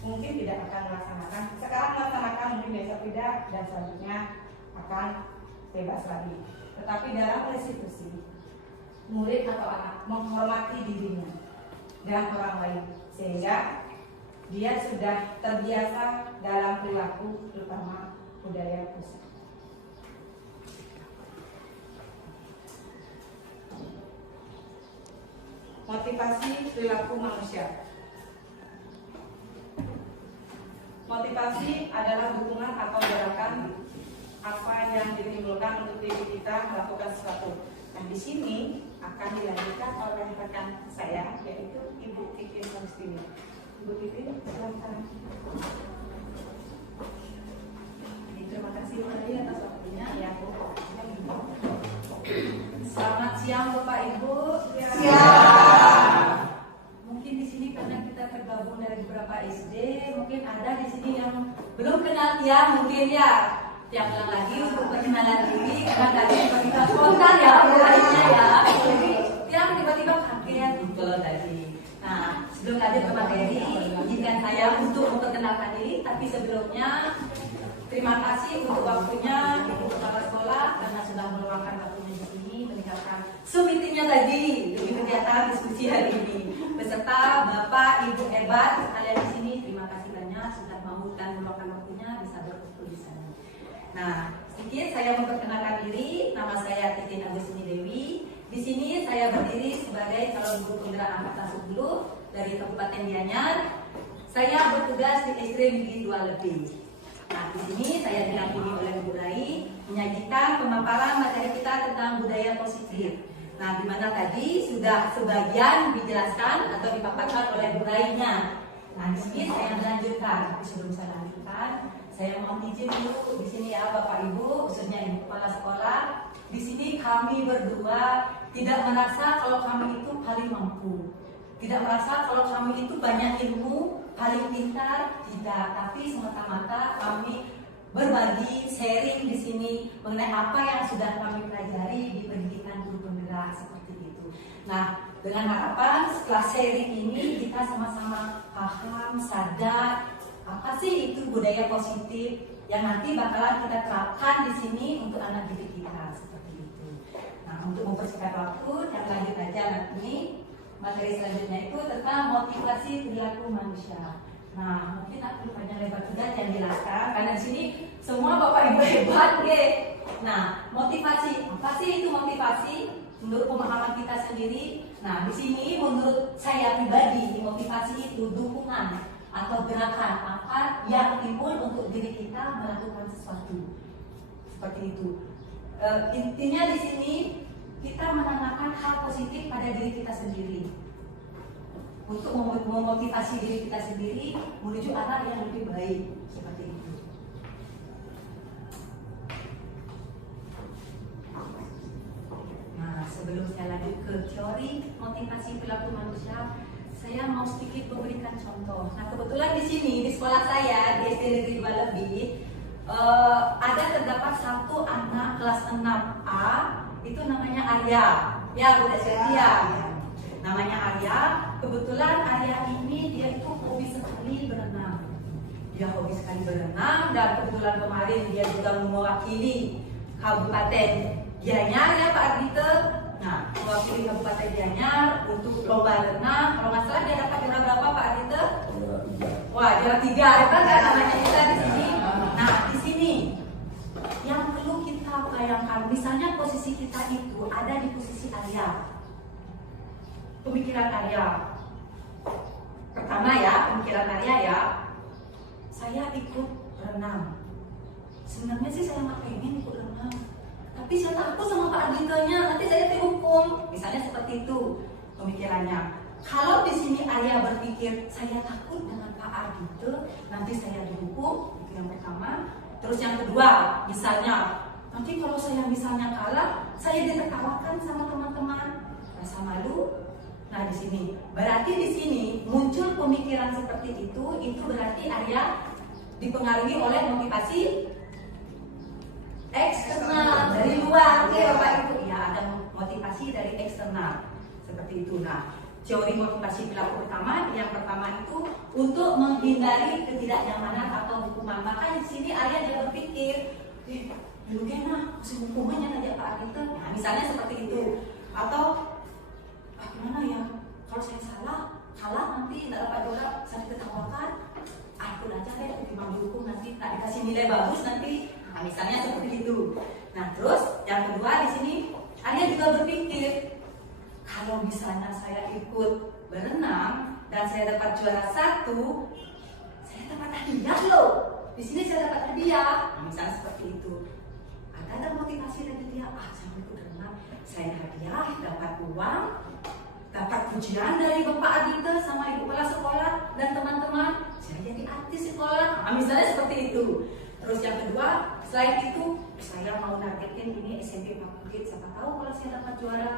Mungkin tidak akan melaksanakan, sekarang melaksanakan, mungkin besok tidak, dan selanjutnya akan bebas lagi. Tetapi dalam restitusi, murid atau anak menghormati dirinya dan orang lain, sehingga dia sudah terbiasa dalam perilaku, terutama budaya pusat. Motivasi perilaku manusia. Motivasi adalah dukungan atau gerakan apa yang ditimbulkan untuk diri kita melakukan sesuatu. Nah, di sini akan dilanjutkan oleh rekan saya, yaitu Ibu Titin Mustini. Ibu Titin, silakan. Terima kasih Bu Nadia atas waktunya. Ya, Bu. Selamat siang Bapak Ibu. Siang. Mungkin di sini karena kita tergabung dari beberapa SD, mungkin ada di sini yang belum kenal Tiang, mungkin ya. Tiang ulang lagi untuk perkenalan diri, karena tadi tiba-tiba spontan ya mulainya ya. Jadi Tiang tiba-tiba kaget gitu tadi. Nah, sebelum lanjut ke materi, izinkan saya untuk memperkenalkan diri, tapi sebelumnya terima kasih untuk waktunya Ibu Kepala Sekolah karena sudah meluangkan waktunya di sini meninggalkan submitingnya tadi demi kegiatan diskusi hari ini. Beserta Bapak Ibu hebat kalian di sini, terima kasih banyak sudah mau dan meluangkan waktunya bisa berkumpul di sana. Nah, sedikit saya memperkenalkan diri. Nama saya Titin Agustini Dewi. Di sini saya berdiri sebagai calon guru penggerak angkatan 10 dari Kabupaten Gianyar. Saya bertugas di SD Negeri 2 Lebih. Nah, di sini saya didampingi oleh Bu Rai menyajikan pemaparan materi kita tentang budaya positif. Nah, di mana tadi sudah sebagian dijelaskan atau dipaparkan oleh Bu Rai-nya. Nah, di sini saya melanjutkan. Tapi sebelum saya lanjutkan, saya mohon izin dulu di sini ya Bapak Ibu, khususnya Ibu Kepala Sekolah. Di sini kami berdua tidak merasa kalau kami itu paling mampu, tidak merasa kalau kami itu banyak ilmu, paling pintar, tidak. Tapi semata-mata kami berbagi, sharing di sini mengenai apa yang sudah kami pelajari di pendidikan guru penggerak seperti itu. Nah, dengan harapan setelah sharing ini kita sama-sama paham, sadar apa sih itu budaya positif yang nanti bakalan kita terapkan di sini untuk anak didik kita seperti itu. Nah, untuk mempersingkat waktu, yang lanjut aja nanti materi selanjutnya itu tentang motivasi perilaku manusia. Nah, mungkin aku panjang lebar juga yang jelaskan karena di sini semua Bapak Ibu hebat, deh. Nah, motivasi apa sih itu motivasi? Menurut pemahaman kita sendiri. Nah, di sini menurut saya pribadi motivasi itu dukungan atau gerakan apa yang timbul untuk diri kita melakukan sesuatu seperti itu. Intinya di sini kita menanamkan hal positif pada diri kita sendiri untuk memotivasi diri kita sendiri menuju arah yang lebih baik seperti itu. Nah, sebelum saya lanjut ke teori motivasi perilaku manusia, saya mau sedikit memberikan contoh. Nah, kebetulan di sini di sekolah saya di SD Negeri 2 Lebih ada terdapat satu anak kelas 6A itu namanya Arya. Ya, Bu Setia. Namanya Arya. Kebetulan Arya ini dia itu hobi sekali berenang. Dia hobi sekali berenang dan kebetulan kemarin dia juga mewakili Kabupaten Gianyar ya Pak Ardito. Nah, mewakili Kabupaten Gianyar untuk lomba renang. Kalau nggak salah dia dapat juara berapa Pak Ardito? Wah, juara 3. Hebat kan namanya kita di sini. Nah, di sini yang perlu kita bayangkan, misalnya posisi kita itu ada di posisi Arya. Pemikiran Arya. Pertama ya, pemikiran Arya ya. Saya ikut renang. Sebenarnya sih saya nggak pengen ikut renang. Tapi saya takut sama Pak Arditonya, nanti saya dihukum. Misalnya seperti itu pemikirannya. Kalau di sini Arya berpikir saya takut dengan Pak Ardito, nanti saya dihukum. Itu yang pertama. Terus yang kedua, misalnya nanti kalau saya misalnya kalah, saya ditertawakan sama teman-teman, rasa malu. Nah, di sini berarti di sini muncul pemikiran seperti itu berarti Arya dipengaruhi oleh motivasi eksternal dari luar. Oke Bapak Ibu, ya ada motivasi dari eksternal seperti itu. Nah, teori motivasi perilaku pertama, yang pertama itu untuk menghindari ketidaknyamanan atau hukuman. Maka di sini Arya dia berpikir, gimana masih hukumannya aja Pak Ardito. Nah, misalnya seperti itu. Atau gimana ya, kalau saya kalah nanti tidak dapat juara, saya diketawakan. Ikut aja deh, timbang dihukum nanti tak dikasih nilai bagus nanti. Nah, misalnya seperti itu. Nah, terus yang kedua di sini Arya juga berpikir, kalau misalnya saya ikut berenang dan saya dapat juara 1, saya dapat hadiah loh. Di sini saya dapat hadiah. Nah, misalnya seperti itu. Ada motivasi dari dia, saya ikut berenang, saya hadiah, dapat uang, dapat pujian dari Bapak Ardito sama Ibu Kepala Sekolah dan teman-teman, saya jadi artis sekolah. Nah, misalnya seperti itu. Terus yang kedua, selain itu saya mau nargetin ini SMP favorit. Siapa tahu kalau saya dapat juara,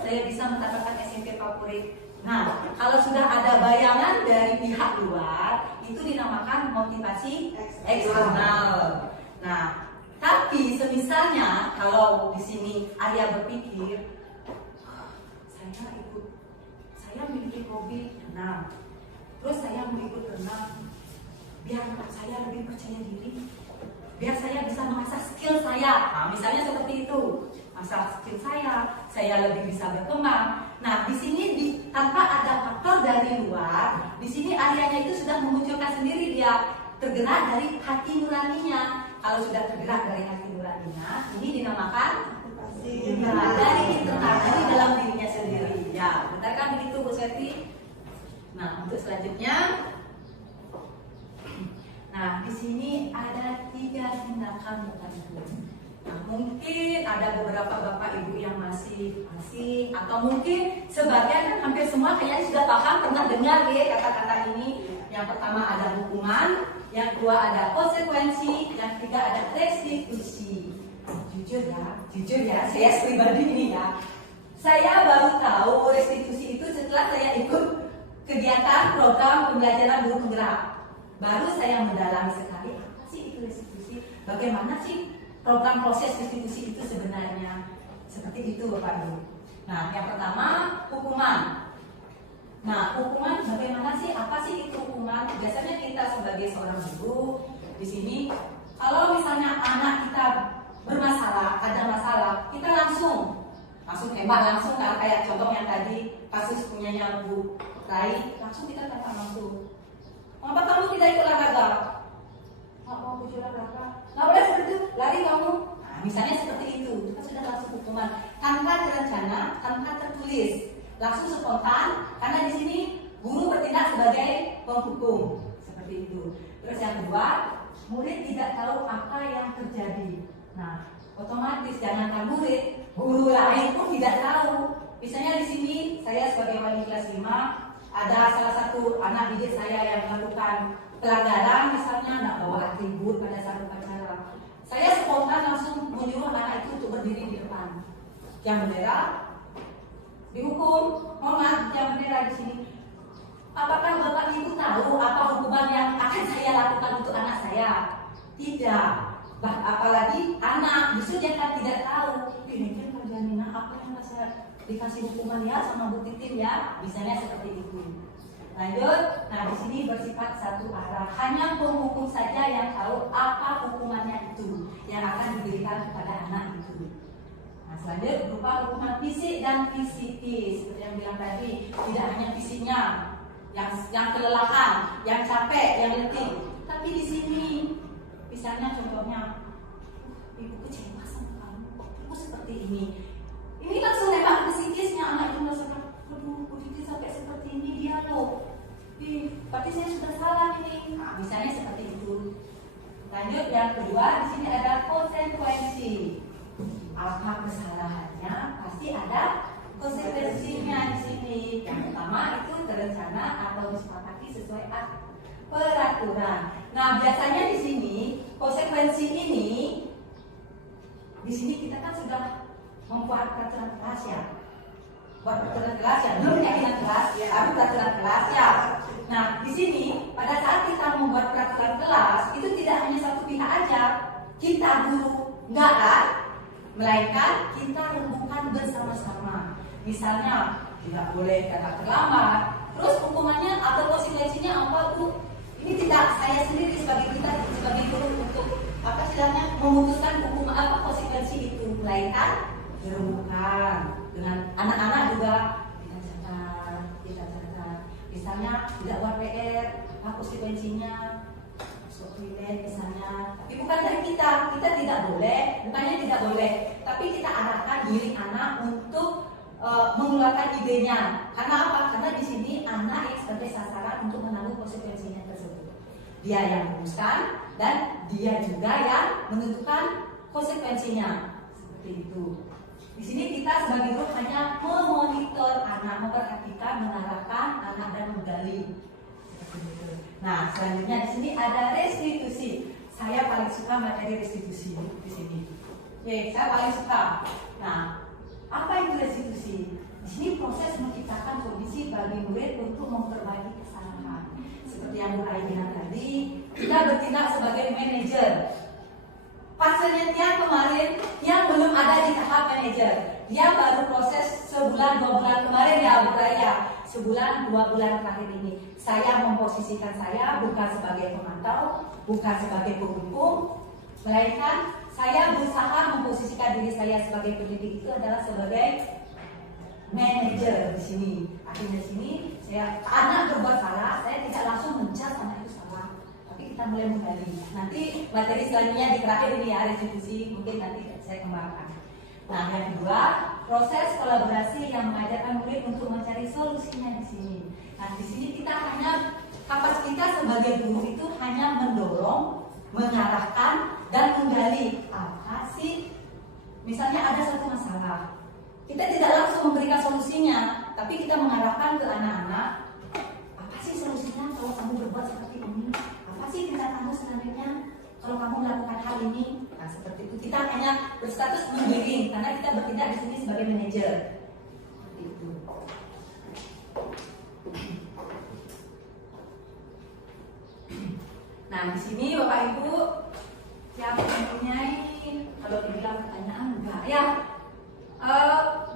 saya bisa mendapatkan SMP favorit. Nah, kalau sudah ada bayangan dari pihak luar, itu dinamakan motivasi eksternal. Nah, tapi semisalnya kalau di sini Arya berpikir, saya memiliki hobi renang, terus saya mau ikut renang biar saya lebih percaya diri, biar saya bisa mengasah skill saya. Nah, misalnya seperti itu, mengasah skill saya lebih bisa berkembang. Nah, di sini tanpa ada faktor dari luar, di sini Aryanya itu sudah memunculkan sendiri dia. tergerak dari hati nuraninya. Kalau sudah tergerak dari hati nuraninya, ini dinamakan dari internal, dari dalam dirinya sendiri. Ya, benar kan begitu Bu Seti? Nah, untuk selanjutnya, nah di sini ada 3 tindakan Bapak Ibu. Nah, mungkin ada beberapa Bapak Ibu yang masih asing, atau mungkin sebagian hampir semua kayaknya sudah paham, pernah dengar ya kata-kata ini. Yang pertama ada hukuman, yang kedua ada konsekuensi, yang ketiga ada restitusi. Jujur ya, saya pribadi ini ya, saya baru tahu restitusi itu setelah saya ikut kegiatan program pembelajaran guru penggerak. Baru saya mendalami sekali apa sih itu restitusi, bagaimana sih program proses restitusi itu sebenarnya. Seperti itu Bapak Ibu. Nah, yang pertama hukuman. Nah, hukuman bagaimana sih? Apa sih itu hukuman? Biasanya kita sebagai seorang guru di sini, kalau misalnya anak kita bermasalah, ada masalah, kita langsung tembak langsung, kayak contoh yang tadi kasus punyanya Bu Rai, langsung kita tembak langsung. Kenapa kamu tidak ikut olahraga? Nggak mau ikut olahraga. Nggak boleh seperti itu, lari kamu. Nah, misalnya seperti itu kan sudah langsung hukuman tanpa terencana, tanpa tertulis, langsung spontan. Karena di sini guru bertindak sebagai penghukum, seperti itu. Terus yang kedua, murid tidak tahu apa yang terjadi. Nah, otomatis jangankan murid, guru lain pun tidak tahu. Misalnya di sini saya sebagai wali kelas 5, ada salah satu anak didik saya yang melakukan pelanggaran, misalnya tidak bawa atribut pada saat upacara. Saya spontan langsung menyuruh anak itu untuk berdiri di depan. Yang bendera dihukum, mohon yang bendera di sini. Apakah Bapak Ibu tahu apa hukuman yang akan saya lakukan untuk anak saya? Tidak. Apalagi anak, justru dia kan tidak tahu. Ini kan kerjaan apa yang saya dikasih hukuman ya sama Bu Titin ya, misalnya seperti itu. Lanjut, nah di sini bersifat satu arah. Hanya penghukum saja yang tahu apa hukumannya itu yang akan diberikan kepada anak itu. Nah selanjutnya berupa hukuman fisik dan psikis. Seperti yang bilang tadi, tidak hanya fisiknya yang kelelahan, yang capek, yang letih, tapi di sini misalnya contohnya, ibu kecewa sama kamu, ibu seperti ini. Ini langsung nembak ke psikisnya, anak itu merasakan, aduh, Titin sampai seperti ini dia loh. Berarti saya sudah salah ini. Nah, misalnya seperti itu. Lanjut yang kedua, di sini ada konsekuensi. Apa kesalahannya? Pasti ada konsekuensinya di sini. Yang pertama itu terencana atau disepakati sesuai peraturan. Nah, biasanya di sini konsekuensi ini, di sini kita kan sudah membuat peraturan kelas ya, buat peraturan kelas ya, belum keyakinan kelas, baru peraturan kelas ya. Nah, di sini pada saat kita membuat peraturan kelas itu tidak hanya satu pihak aja, kita guru enggak kan, melainkan kita rembukan bersama-sama. Misalnya tidak boleh kata terlambat, terus hukumannya atau konsekuensinya apa tuh? Ini tidak saya sendiri sebagai guru untuk apa istilahnya memutuskan hukum apa konsekuensi itu, melainkan dirembukan dengan anak-anak juga kita catat. Misalnya tidak buat PR, apa konsekuensinya? Masuk toilet misalnya. Tapi bukan dari kita tidak boleh, bukannya tidak boleh, tapi kita arahkan diri anak untuk mengeluarkan idenya. Karena apa? Karena di sini anak yang sebagai sasaran untuk menanggung konsekuensinya tersebut. Dia yang memutuskan dan dia juga yang menentukan konsekuensinya. Seperti itu. Di sini kita sebagai guru hanya memonitor anak, memperhatikan, mengarahkan anak dan menggali. Nah, selanjutnya di sini ada restitusi. Saya paling suka materi restitusi di sini. Oke, saya paling suka. Nah, apa itu restitusi? Di sini proses menciptakan kondisi bagi murid untuk memperbaiki kesalahan. Seperti yang Bu Ai bilang tadi, kita bertindak sebagai manajer. Pasalnya dia kemarin yang belum ada di tahap manajer, dia baru proses sebulan 2 bulan kemarin ya Bu Raya, sebulan 2 bulan terakhir ini. Saya memposisikan saya bukan sebagai pemantau, bukan sebagai penghukum, melainkan saya berusaha memposisikan diri saya sebagai pendidik itu adalah sebagai manajer di sini. Akhirnya di sini saya anak berbuat salah, saya tidak langsung mencat anak itu salah, tapi kita kita mulai menggali. Nanti materi selanjutnya di terakhir ini ya, restitusi, mungkin nanti saya kembangkan. Nah, yang kedua, proses kolaborasi yang mengajarkan murid untuk mencari solusinya di sini. Nah, di sini kita hanya, kapasitas kita sebagai guru itu hanya mendorong, mengarahkan, dan menggali apa sih. Misalnya ada satu masalah, kita tidak langsung memberikan solusinya, tapi kita mengarahkan ke anak-anak, apa sih solusinya kalau kamu berbuat seperti ini? Apa sih tindakanmu selanjutnya kalau kamu melakukan hal ini? Nah, seperti itu. Kita hanya berstatus membimbing karena kita bertindak di sini sebagai manajer. Seperti itu. Nah, di sini Bapak Ibu yang mempunyai, kalau dibilang pertanyaan enggak ya,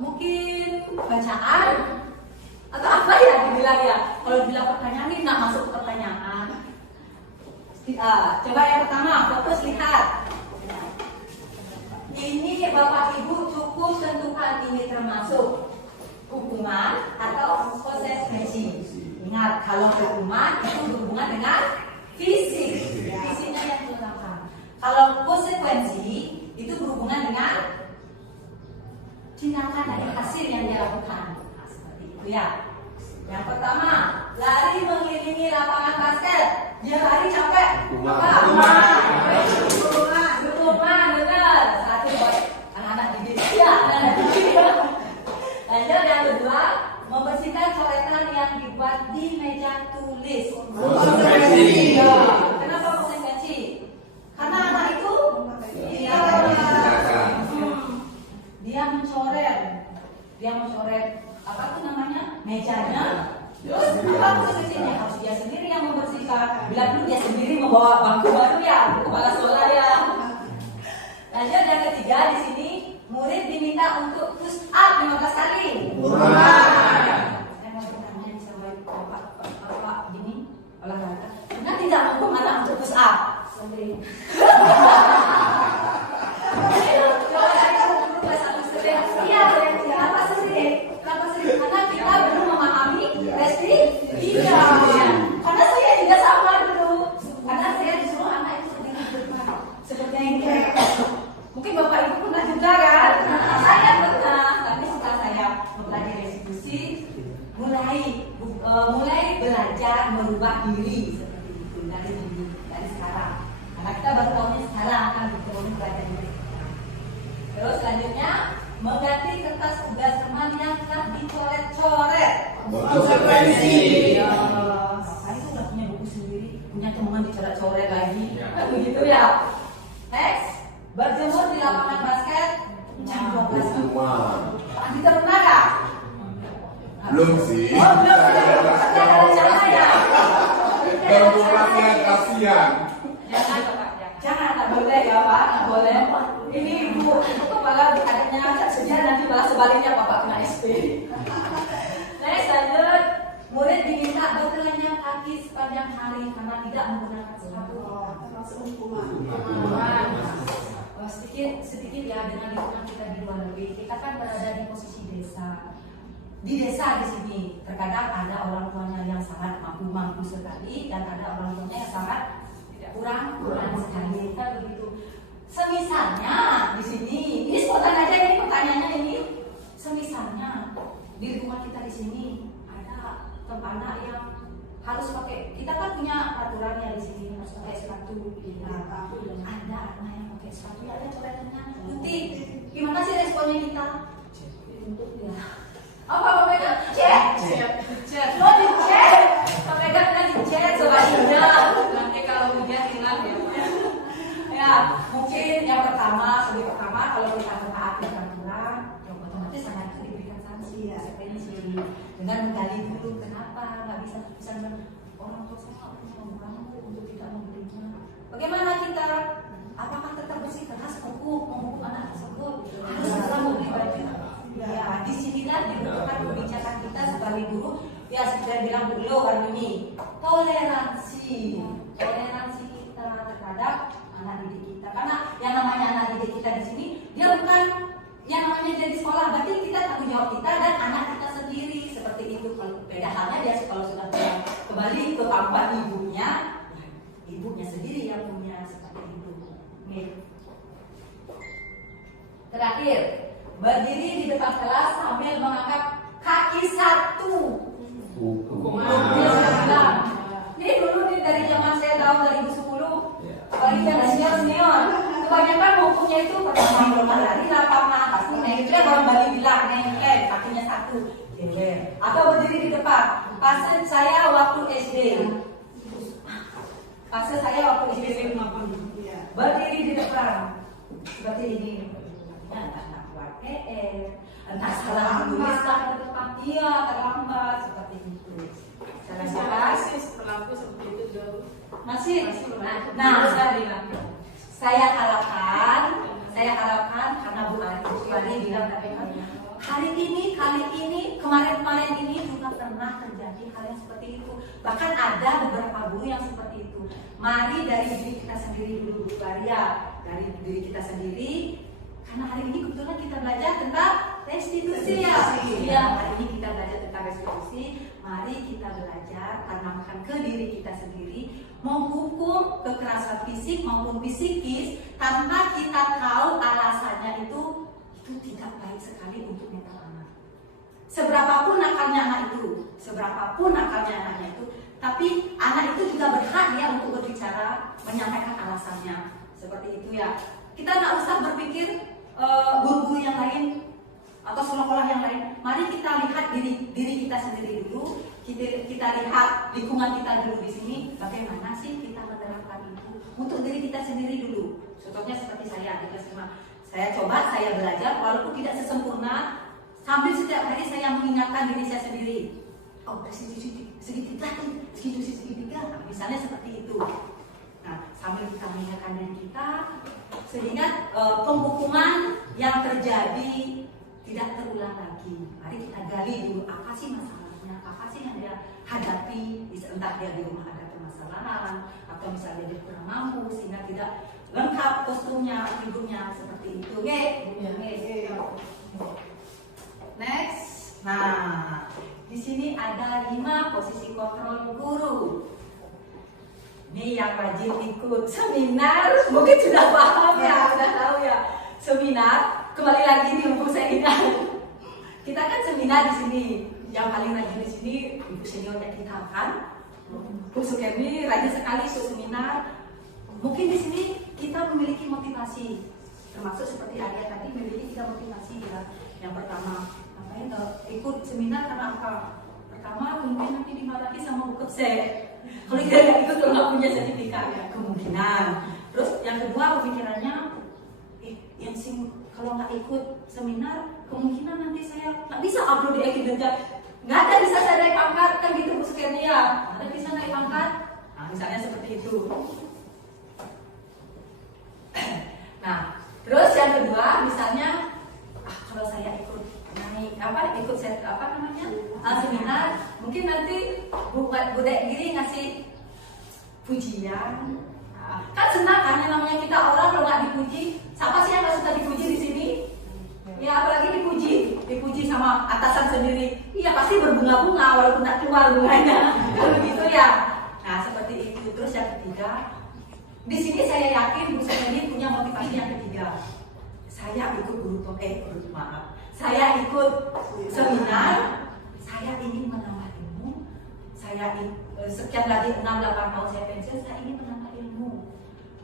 mungkin bacaan atau apa ya dibilang ya. Kalau dibilang pertanyaan ini nggak masuk ke pertanyaan. Coba yang pertama, fokus lihat. Ini Bapak Ibu cukup tentukan ini termasuk hukuman atau konsekuensi. Ingat, kalau hukuman itu berhubungan dengan fisik, fisiknya yang tentukan. Kalau konsekuensi itu berhubungan dengan tindakan dari hasil yang dia lakukan. Nah, seperti itu ya. Yang pertama, lari mengelilingi lapangan basket. Dia lari capek. Hukuman, benar. Satu buat anak-anak didik. Ya, anak-anak didik. Lanjut yang kedua, membersihkan coretan yang dibuat di meja tulis. Konsekuensi. Kenapa konsekuensi? Karena anak itu dia mencoret apa itu namanya, mejanya. Terus apa konsekuensinya? Harus dia sendiri yang membersihkan. Bila perlu dia sendiri membawa bangku baru ya, kepala sekolah ya. Lanjut yang ketiga, di sini murid diminta untuk push up 15 kali. Saya mau bertanya sama bapak gini, olahraga. Karena tidak mampu anak untuk push up. Karena kita belum memahami restriksi. Karena saya juga sama dulu. Karena saya disuruh anak itu seperti ini. Mungkin Bapak Ibu pernah juga kan? Saya pernah, tapi setelah saya mempelajari restitusi, mulai belajar merubah diri seperti itu dari sekarang. Karena kita baru tahunya sekarang kan, belum belajar diri. Terus selanjutnya, mengganti kertas tugas teman yang telah dicoret-coret. Konsekuensi. Saya itu udah punya buku sendiri, punya teman dicoret-coret lagi, kan begitu ya. Next, berjemur di lapangan basket jam 12 malam. Pak Andita pernah nggak? Belum sih. Oh, belum sih. Tapi ada rencana ya. Termurahnya kasihan. Jangan, tak boleh ya Pak, tak boleh. Ini ibu kepala adiknya kerja nanti malah sebaliknya Bapak kena SP. Next, lanjut. Murid diminta bertelanjang kaki sepanjang hari karena tidak menggunakan sepatu. Termasuk hukuman. Sedikit ya, dengan lingkungan kita di luar negeri. Kita kan berada di posisi desa. Di desa di sini terkadang ada orang tuanya yang sangat mampu sekali dan ada orang tuanya yang sangat kurang sekali, kan begitu. Semisalnya di sini, ini spontan aja ini pertanyaannya ini. Semisalnya di rumah kita di sini ada anak yang harus pakai, kita kan punya peraturan ya di sini harus pakai sepatu. Ada anak yang pakai sepatu ya, ada coretannya. Nanti gimana sih responnya kita? Untuk dia apa pegang? Cek. Mau dicek? Pegang kan dicek sebaliknya. Nanti kalau hujan hilang ya. Ya, mungkin yang pertama kalau kita mentaati peraturan, ya otomatis sangat diberikan sanksi ya, konsekuensi. Dengan menggali dulu kenapa nggak bisa orang tua saya mau kamu untuk tidak memberinya. Bagaimana kita? Apakah tetap bersikeras menghukum anak tersebut? Harus bisa memberi baju. Ya, disinilah dibutuhkan kebijakan kita sebagai guru. Ya, seperti bilang Bu Lo hari ini, toleransi kita terhadap anak didik kita. Karena yang namanya anak didik kita di sini, dia bukan yang namanya jadi sekolah. Berarti kita tanggung jawab kita dan anak kita sendiri seperti itu. Kalau beda halnya dia kalau sudah kembali ke tempat ibunya, ya, ibunya sendiri. seperti itu. Nih. Terakhir, berdiri di depan kelas sambil mengangkat kaki satu. Ini dulu nih dari zaman saya tahun 2010, apalagi yang senior, kebanyakan hukumnya itu pertama lompat lari, lapar nafas, nih itu orang Bali bilang nengkleng, kakinya satu, atau berdiri di depan. Fase saya waktu SD, berdiri di depan seperti ini. Entah buat entah salah tulis di depan, iya terlambat seperti itu. Berlaku seperti itu dulu. Masih. Nah, saya harapkan karena Bu Ari bilang kali ini, kemarin ini juga pernah terjadi hal yang seperti itu. Bahkan ada beberapa guru yang seperti itu. Mari dari diri kita sendiri dulu, Bu Ari ya, dari diri kita sendiri. Karena hari ini kebetulan kita belajar tentang restitusi ya. Iya, hari ini kita belajar tentang restitusi. Mari kita belajar tanamkan ke diri kita sendiri, menghukum kekerasan fisik maupun psikis tanpa kita tahu alasannya itu tidak baik sekali untuk mental anak. Seberapapun nakalnya anaknya itu, tapi anak itu juga berhak ya untuk berbicara, menyampaikan alasannya. Seperti itu ya. Kita nggak usah berpikir guru-guru yang lain atau sekolah yang lain. Mari kita lihat diri kita sendiri dulu. Kita lihat lingkungan kita dulu di sini. Bagaimana sih kita menerapkan itu untuk diri kita sendiri dulu. Contohnya seperti saya di kelas 5. Saya belajar walaupun tidak sesempurna. Sambil setiap hari saya mengingatkan diri saya sendiri. Oh, segitiga. Nah, misalnya seperti itu. Nah, sambil kita mengingatkan diri kita, sehingga penghukuman yang terjadi tidak terulang lagi. Mari kita gali dulu apa sih masalahnya, apa sih yang dia hadapi, entah dia di rumah ada permasalahan atau misalnya dia kurang mampu sehingga tidak lengkap kostumnya, hidupnya seperti itu. Oke? Next. Nah, di sini ada 5 posisi kontrol guru. Ini yang rajin ikut seminar, mungkin sudah paham ya, sudah tahu ya. Seminar, kembali lagi di mumpung saya ingat. Kita kan seminar di sini, yang paling rajin di sini ibu seniornya kita kan. Bu Sukemi rajin sekali ikut seminar. Mungkin di sini kita memiliki motivasi, termasuk seperti Arya tadi memiliki 3 motivasi ya. Yang pertama, ikut seminar karena apa? Pertama, mungkin nanti dimarahi sama Bu Kepsek. Kalau kita nggak ikut, kalau nggak punya sertifikat ya kemungkinan. Terus yang kedua pemikirannya, kalau nggak ikut seminar kemungkinan nanti saya nggak bisa upload di Ekidenja, nggak ada bisa saya naik pangkat kan gitu Bu Sukeni ya, ada bisa naik pangkat. Nah misalnya seperti itu. Nah terus yang kedua misalnya kalau saya ikut seminar, mungkin nanti Bu Dek Giri ngasih pujian. Kan senang kan yang namanya kita orang kalau nggak dipuji. Siapa sih yang nggak suka dipuji di sini? Ya apalagi dipuji sama atasan sendiri. Iya pasti berbunga-bunga walaupun tak keluar bunganya. Kalau begitu ya. Nah seperti itu. Terus yang ketiga, di sini saya yakin Bu Sukeni punya motivasi yang ketiga. Saya ikut saya ikut seminar, saya ingin menambah ilmu. Sekian lagi 6-8 tahun saya pensiun, saya ingin menambah ilmu.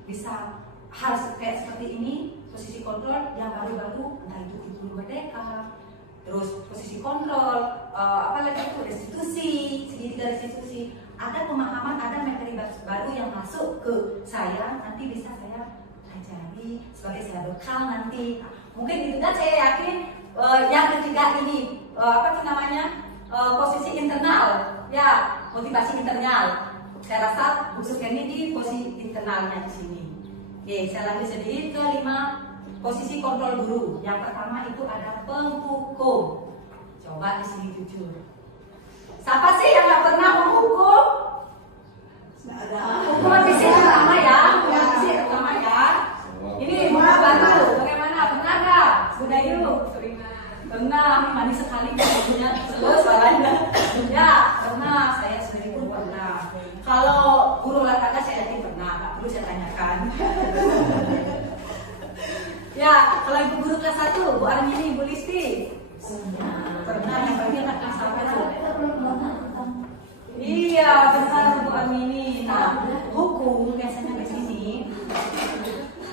Bisa hal kayak seperti ini, posisi kontrol yang baru-baru, entah itu Ibu Merdeka, terus posisi kontrol, restitusi, segitiga restitusi. Ada pemahaman, ada materi baru yang masuk ke saya, nanti bisa saya pelajari sebagai saya bekal nanti. Mungkin itu dan saya yakin yang ketiga ini posisi internal ya, motivasi internal. Saya rasa Bu Sukeni di posisi internalnya di sini. Oke, saya lanjut sedikit ke 5 posisi kontrol guru. Yang pertama itu ada penghukum. Coba di sini jujur. Siapa sih yang nggak pernah menghukum? Hukuman fisik pertama ya, Ini baru. Bagaimana? Pernah nggak? Sudah yuk. Pernah, manis sekali punya suaranya. Ya, pernah. Saya sendiri pun pernah. Kalau guru olahraga saya yakin pernah. Nggak perlu saya tanyakan. kan. Ya, kalau ibu guru kelas 1, Bu Armini, Bu Listi. Pernah yang bagi anak kelas 1. Iya, benar Bu Armini. Nah, hukum biasanya di sini.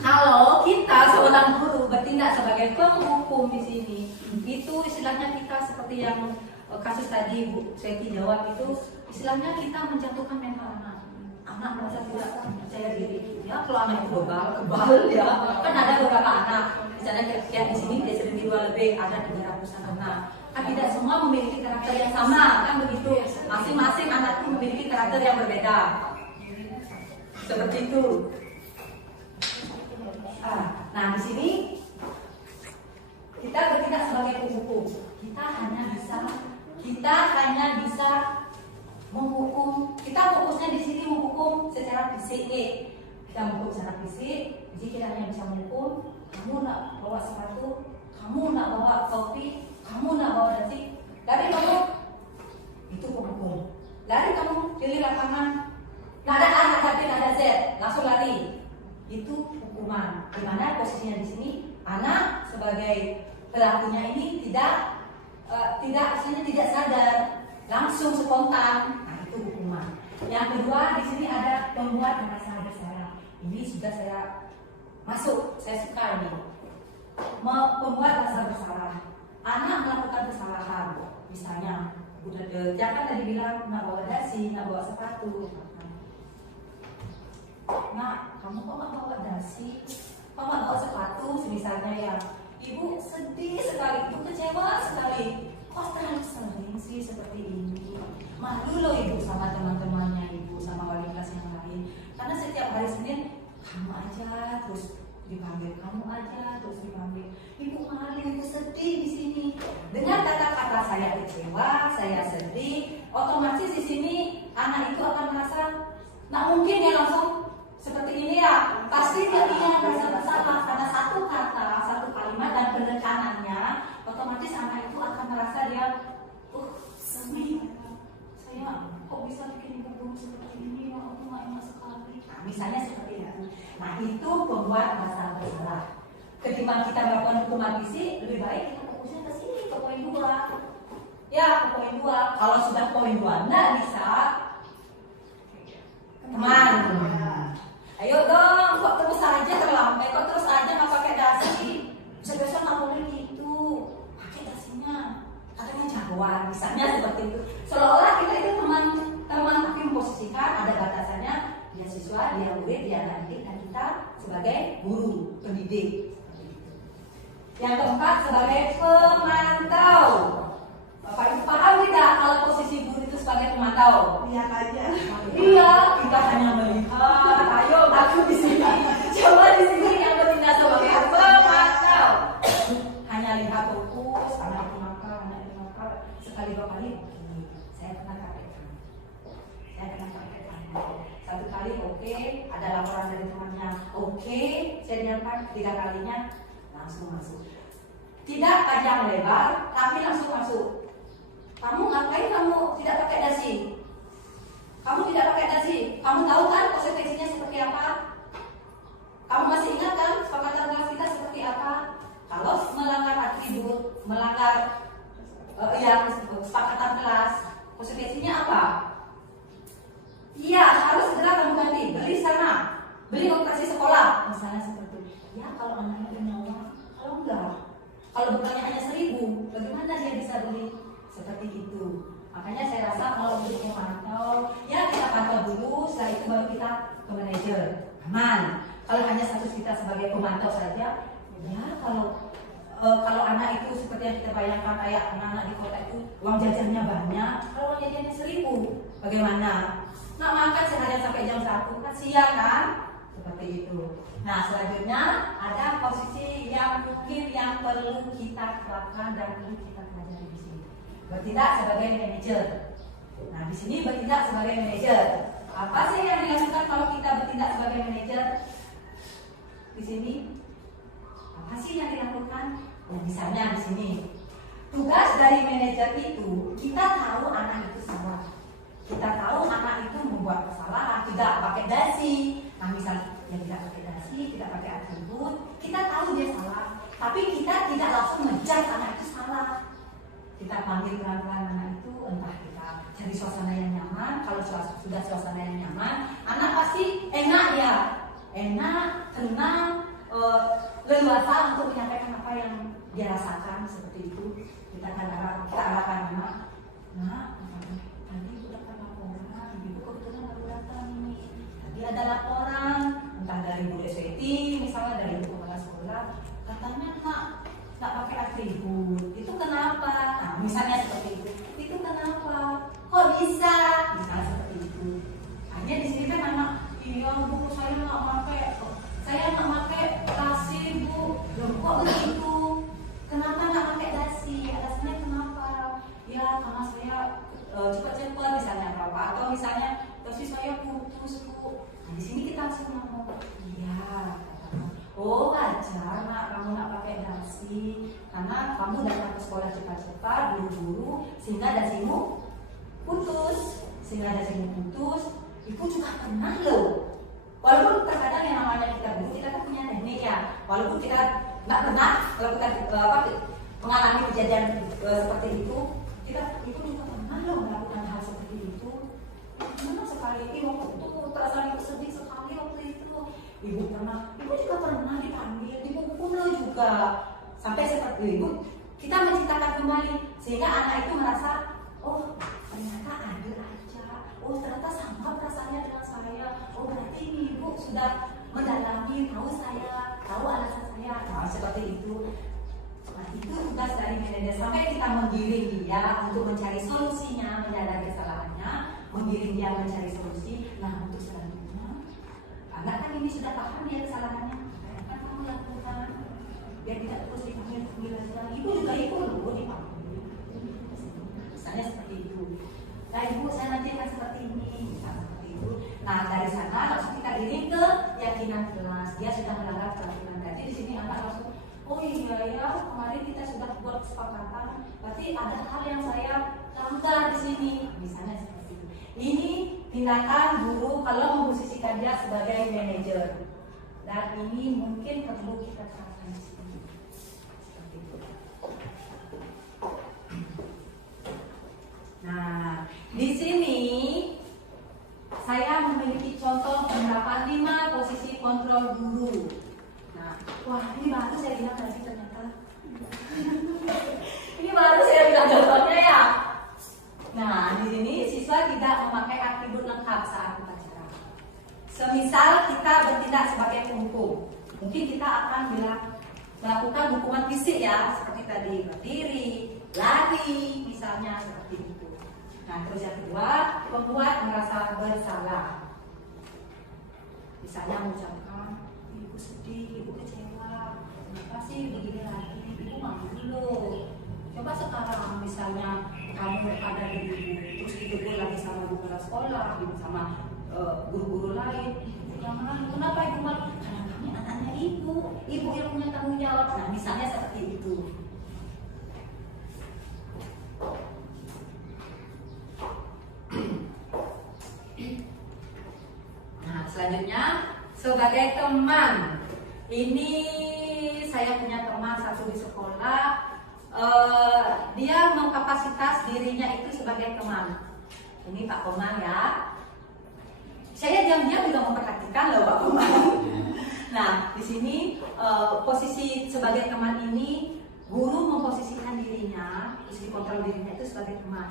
Kalau kita seorang guru bertindak sebagai penghukum di sini, itu istilahnya kita seperti yang kasus tadi Bu Seti jawab itu, istilahnya kita menjatuhkan mental anak. Anak merasa tidak percaya diri. Ya, kalau anak itu kebal ya, kan ada beberapa anak. Misalnya kayak di sini dia 2 lebih, ada 300-an anak. Kan tidak semua memiliki karakter yang sama, kan begitu. Masing-masing anak itu memiliki karakter yang berbeda. Seperti itu. Nah, di sini kita bertindak sebagai penghukum. Kita hanya bisa menghukum. Kita fokusnya di sini menghukum secara fisik. Kita menghukum secara fisik. Jadi kita hanya bisa menghukum. Kamu nak bawa sepatu, kamu nak bawa topi, kamu nak bawa dasi. Lari kamu, itu penghukum. Lari kamu pilih lapangan. Nada A, nada B, nada Z, langsung lari. Itu hukuman. Dimana posisinya di sini anak sebagai pelakunya ini tidak sadar, langsung spontan. Nah, itu hukuman. Yang kedua di sini ada membuat merasa bersalah. Ini sudah saya masuk, saya suka ini. Membuat rasa bersalah. Anak melakukan kesalahan, misalnya jangan tadi bilang nak bawa dasi, nak bawa sepatu. Nah, kamu kok nggak bawa dasi? Kok nggak bawa sepatu? Misalnya ya, ibu sedih sekali, ibu kecewa sekali. Kok terlalu sering sih seperti ini? Malu loh ibu sama teman-temannya ibu, sama wali kelas yang lain. Karena setiap hari Senin kamu aja terus dipanggil, kamu aja terus dipanggil. Ibu malu, ibu sedih di sini. Dengan kata-kata saya kecewa, saya sedih, otomatis di sini anak itu akan merasa, nah mungkin ya langsung seperti ini ya, pasti dia merasa bersalah karena satu kata, satu kalimat dan penekanannya, otomatis anak itu akan merasa dia, sedih. Saya kok bisa bikin ibu guru seperti ini, aku nggak enak sekali. Nah, misalnya seperti itu. Nah, itu membuat rasa bersalah. Ketimbang kita melakukan hukuman fisik, lebih baik kita fokusnya ke sini, ke poin 2. Ya, ke poin 2. Kalau sudah poin 2 nggak bisa, teman. Ayo dong, kok terus aja terlambat, kok terus aja nggak pakai dasi. Besok nggak boleh gitu, pakai dasinya. Katanya jagoan, misalnya seperti itu. Seolah-olah kita itu teman tapi memposisikan ada batasannya. Dia siswa, dia murid, dia anak didik, dan kita sebagai guru, pendidik. Yang keempat sebagai pemantau. Bapak Ibu paham tidak kalau posisi guru itu sebagai pemantau? Lihat aja. Iya, kita hanya melihat. Ayo, aku di sini. Coba di sini yang bertindak sebagai pemantau. Hanya lihat fokus, anak itu nakal. Sekali 2 kali, oke. Saya pernah praktekkan. Satu kali oke, ada laporan dari temannya. Oke, saya diamkan 3 kalinya langsung masuk. Tidak panjang lebar, tapi langsung masuk. Kamu ngapain kamu tidak pakai dasi? Kamu tidak pakai dasi. Kamu tahu kan konsekuensinya seperti apa? Kamu masih ingat kan kesepakatan kelas kita seperti apa? Kalau melanggar atribut, melanggar kesepakatan kelas, konsekuensinya apa? Iya, harus segera kamu ganti. Beli sana, beli operasi sekolah, misalnya seperti itu. Ya, kalau anaknya punya uang, kalau enggak, kalau bekalnya hanya 1.000, bagaimana dia bisa beli? Seperti itu. Makanya saya rasa kalau untuk memantau, ya kita pantau dulu, setelah itu baru kita ke manajer. Aman. Kalau hanya status kita sebagai pemantau saja, ya kalau anak itu seperti yang kita bayangkan kayak anak-anak di kota itu uang jajannya banyak, kalau uang jajannya 1.000, bagaimana? Nak makan seharian sampai jam 1, kan siang kan? Seperti itu. Nah, selanjutnya ada posisi yang mungkin yang perlu kita terapkan dan perlu kita pelajari di sini. Bertindak sebagai manajer. Nah, di sini bertindak sebagai manajer. Apa sih yang dilakukan kalau kita bertindak sebagai manajer? Di sini apa sih yang dilakukan? Nah, misalnya di sini tugas dari manajer itu kita tahu anak itu salah. Kita tahu anak itu membuat kesalahan, tidak pakai dasi. Nah, misalnya yang tidak pakai dasi, tidak pakai atribut, kita tahu dia salah, tapi kita tidak langsung menjudge anak itu salah. Kita panggil pelan-pelan anak itu, entah kita cari suasana yang nyaman. Kalau sudah suasana yang nyaman, anak pasti enak ya, enak, tenang, leluasa untuk menyampaikan apa yang dia rasakan seperti itu. Kita arahkan anak, nah, tadi ibu dapat laporan, ibu kebetulan baru datang nih. Tadi ada laporan, entah dari Bu SWT, misalnya dari ibu kepala sekolah, katanya nak nggak pakai atribut, itu kenapa? Nah, misalnya seperti itu kenapa? Kok bisa? Misalnya seperti itu. Hanya di sini kan anak, iya bu, saya nggak pakai dasi bu, loh kok begitu? Kenapa nggak pakai dasi? Alasannya kenapa? Ya karena saya cepat-cepat misalnya berapa, atau misalnya dasi saya putus bu. Nah di sini kita langsung ngomong, iya. Oh wajar nak kamu nak pakai dasi karena kamu datang ke sekolah cepat-cepat, buru-buru sehingga dasimu putus. Ibu juga pernah loh. Walaupun terkadang yang namanya kita guru, kita kan punya teknik ya. Walaupun kita nggak pernah melakukan mengalami kejadian seperti itu, ibu juga pernah loh melakukan hal seperti itu. Gimana sekali ini waktu itu perasaan ibu sedih sekali waktu itu. Ibu juga pernah dipanggil, dipukul lo juga. Sampai seperti itu, kita menciptakan kembali sehingga anak itu merasa, oh ternyata adil aja, oh ternyata sama perasaannya dengan saya, oh berarti ini ibu sudah mendalami, tahu alasan saya, nah, seperti itu. Nah itu tugas dari manajer, sampai kita menggiring dia untuk mencari solusinya, menyadari kesalahannya, menggiring dia mencari solusi. Nah untuk selanjutnya, anak kan ini sudah paham dia kesalahannya, apa yang kamu lakukan? Biar tidak terus dipanggil lagi. Ibu juga dipanggil. Misalnya seperti itu. Nah ibu saya nanti akan seperti ini, misalnya seperti itu. Nah dari sana langsung kita giring ke keyakinan kelas. Dia sudah melanggar keyakinan. Jadi di sini anak langsung, oh iya ya kemarin kita sudah buat kesepakatan. Berarti ada hal yang saya langgar di sini. Misalnya seperti itu. Ini tindakan guru kalau memposisikan dia sebagai manajer. Dan ini mungkin perlu kita terapkan di sini. Seperti itu. Nah, di sini saya memiliki contoh penerapan 5 posisi kontrol guru. Nah, wah ini baru saya bilang tadi ternyata. Ini baru saya bilang contohnya ya. Nah, di sini siswa tidak memakai atribut lengkap saat upacara. Semisal kita bertindak sebagai penghukum, mungkin kita akan melakukan hukuman fisik ya, seperti tadi berdiri, lari, misalnya seperti itu. Nah, terus yang kedua, membuat merasa bersalah. Misalnya mengucapkan, ibu sedih, ibu kecewa, kenapa sih begini lagi, ibu malu dulu. Coba sekarang misalnya kamu ada di ibu, terus ditegur lagi sama guru kepala sekolah, sama guru-guru lain. Jangan, kenapa ibu malu? Karena kami anaknya ibu yang punya tanggung jawab. Nah, misalnya seperti itu. Nah, selanjutnya sebagai teman. Ini saya punya teman satu di sekolah. Dia mengkapasitas dirinya itu sebagai teman. Ini Pak Komang ya. Saya diam-diam juga memperhatikan loh Pak Komang. Nah, di sini posisi sebagai teman ini, guru memposisikan dirinya, posisi kontrol dirinya itu sebagai teman.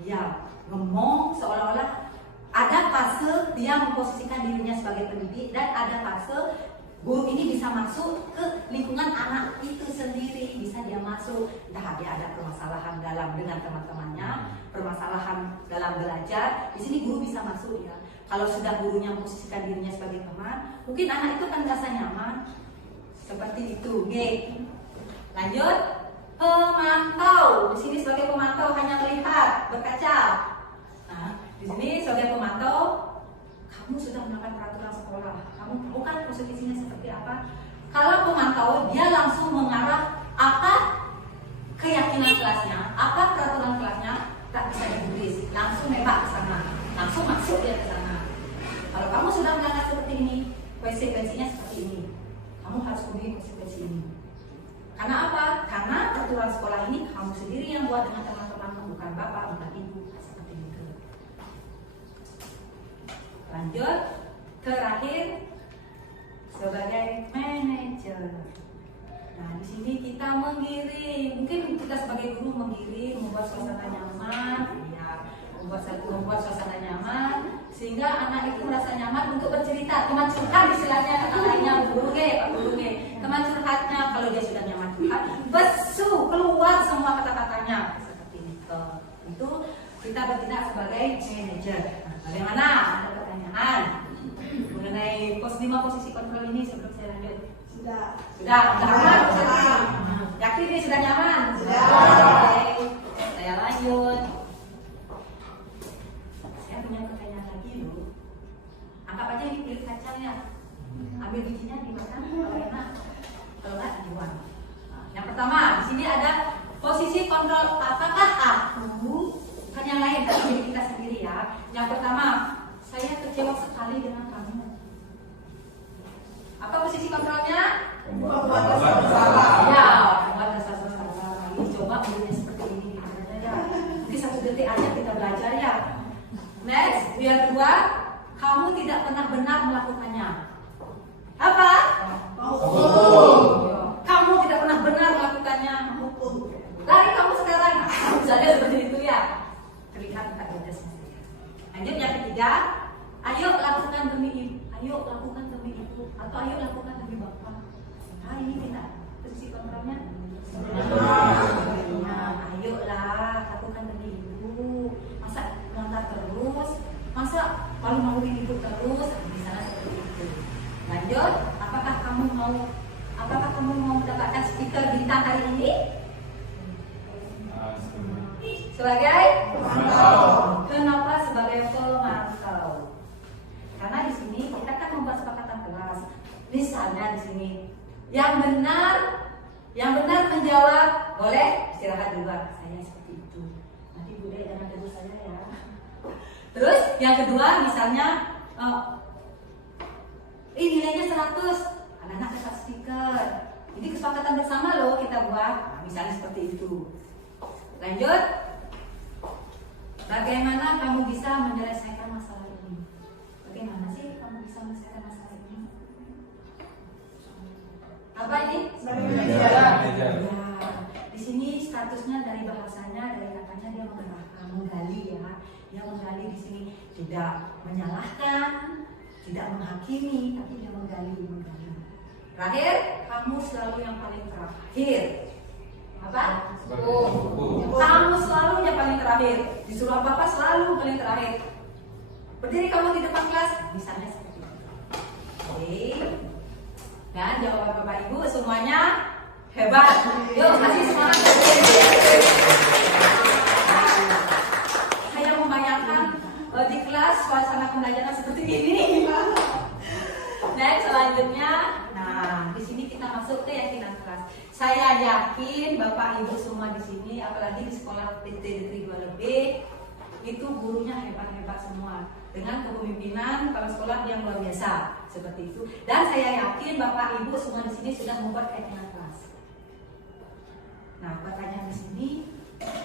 Dia ngomong seolah-olah ada fase dia memposisikan dirinya sebagai pendidik, dan ada fase guru ini bisa masuk ke lingkungan anak itu sendiri, bisa dia masuk, entah dia ada permasalahan dalam dengan teman-temannya, permasalahan dalam belajar, di sini guru bisa masuk ya. Kalau sudah gurunya memposisikan dirinya sebagai teman, mungkin anak itu akan merasa nyaman, seperti itu. Oke, lanjut. Pemantau, di sini sebagai pemantau hanya melihat, berkaca. Nah, di sini sebagai pemantau, kamu sudah melakukan peraturan sekolah, kamu tahu kan posisinya seperti apa. Kalau pemantau, dia langsung mengarah apa keyakinan kelasnya, apa peraturan kelasnya, tak bisa ditulis, langsung nembak ke sana, langsung masuk dia ke sana. Kalau kamu sudah melanggar seperti ini, konsekuensinya seperti ini. Kamu harus penuhi konsekuensi ini. Karena apa? Karena peraturan sekolah ini kamu sendiri yang buat dengan teman-teman, bukan bapak, bukan ibu, seperti itu. Lanjut, terakhir sebagai manajer. Nah, di sini kita menggiring. Mungkin kita sebagai guru menggiring, membuat suasana nyaman, ya, membuat suasana nyaman, sehingga anak itu merasa nyaman untuk bercerita. Teman curhat istilahnya kata lainnya, guru Pak guru teman curhatnya kalau dia sudah nyaman curhat, besu keluar semua kata-katanya seperti itu. Itu kita bertindak sebagai manajer. Nah, bagaimana? Ada pertanyaan mengenai posisi kontrol ini sebelum saya lanjut? Sudah. Yakin ini sudah nyaman? Sudah. Oke, saya lanjut. Saya punya pertanyaan lagi loh. Anggap aja ini kulit kacangnya. Ambil bijinya dimakan kalau enak, kalau enggak dibuang. Yang pertama, di sini ada posisi kontrol. Apakah aku, bukan yang lain, tapi diri kita sendiri ya. Yang pertama, saya kecewa sekali dengan kamu. Apa posisi kontrolnya? Membuat dasar bersalah. Ya, membuat dasar bersalah. Ini coba mulainya seperti ini. Mungkin 1 detik aja kita belajar ya. Next, yang kedua, kamu tidak pernah benar melakukannya. Apa? Kamu tidak pernah benar melakukannya. Lari kamu sekarang. Misalnya seperti itu ya. Terlihat tak ada sendiri. Lanjut yang ketiga, ayo lakukan demi ibu. Ayo lakukan demi ibu. Atau ayo lakukan demi bapak. Nah ini kita posisi kontrolnya. Nah, ayolah lakukan demi ibu. Masa nonton terus? Masa malu-maluin ibu terus? Misalnya seperti itu. Lanjut, apakah kamu mau mendapatkan stiker bintang hari ini? Sebagai pemantau. Kenapa sebagai pemantau? Karena di sini kita kan membuat sepakatan kelas. Misalnya di sini yang benar menjawab, boleh istirahat juga. Saya seperti itu. Nanti Bude jangan tegur saya ya. Terus yang kedua misalnya nilainya 100, anak-anak dapat stiker. Jadi kesepakatan bersama loh kita buat. Nah, misalnya seperti itu. Lanjut. Bagaimana kamu bisa menyelesaikan masalah ini? Bagaimana sih kamu bisa menyelesaikan masalah ini? Apa ini? Ya. Di sini statusnya dari bahasanya, dari katanya dia menggali ya. Dia menggali di sini tidak menyalahkan, tidak menghakimi, tapi dia menggali. Terakhir, kamu selalu yang paling terakhir. Apa? Kamu selalu yang paling terakhir. Disuruh apa-apa selalu paling terakhir. Berdiri kamu di depan kelas, misalnya seperti itu. Oke. Dan jawaban Bapak Ibu semuanya hebat. Yuk, kasih semangat. Saya membayangkan di kelas suasana pembelajaran seperti ini. Next, selanjutnya, nah di sini kita masuk ke keyakinan kelas. Saya yakin Bapak Ibu semua di sini, apalagi di sekolah PT Negeri 2 Lebih, itu gurunya hebat-hebat semua dengan kepemimpinan kepala sekolah yang luar biasa seperti itu. Dan saya yakin Bapak Ibu semua di sini sudah membuat keyakinan kelas. Nah, pertanyaan di sini,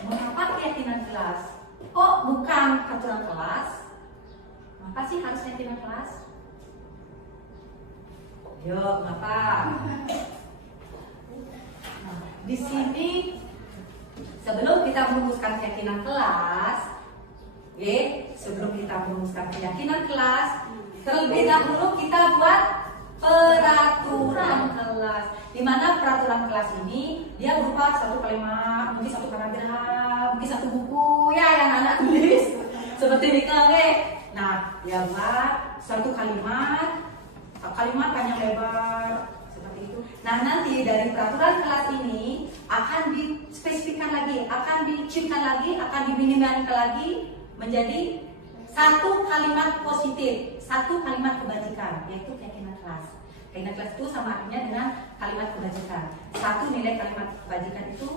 mengapa keyakinan kelas? Kok bukan aturan kelas? Mengapa sih harus keyakinan kelas? Yuk, mengapa? Nah, di sini sebelum kita merumuskan keyakinan kelas, sebelum kita merumuskan keyakinan kelas, terlebih dahulu kita buat peraturan kelas. Di mana peraturan kelas ini dia berupa satu kalimat, mungkin satu paragraf, mungkin satu buku ya yang anak tulis seperti di KW. Nah, ya buat satu kalimat panjang lebar seperti itu. Nah, nanti dari peraturan kelas ini akan dispesifikkan lagi, akan diciptakan lagi, akan diminimalkan lagi menjadi satu kalimat positif, satu kalimat kebajikan, yaitu keyakinan kelas. Keyakinan kelas itu sama artinya dengan kalimat kebajikan. Satu nilai kalimat kebajikan itu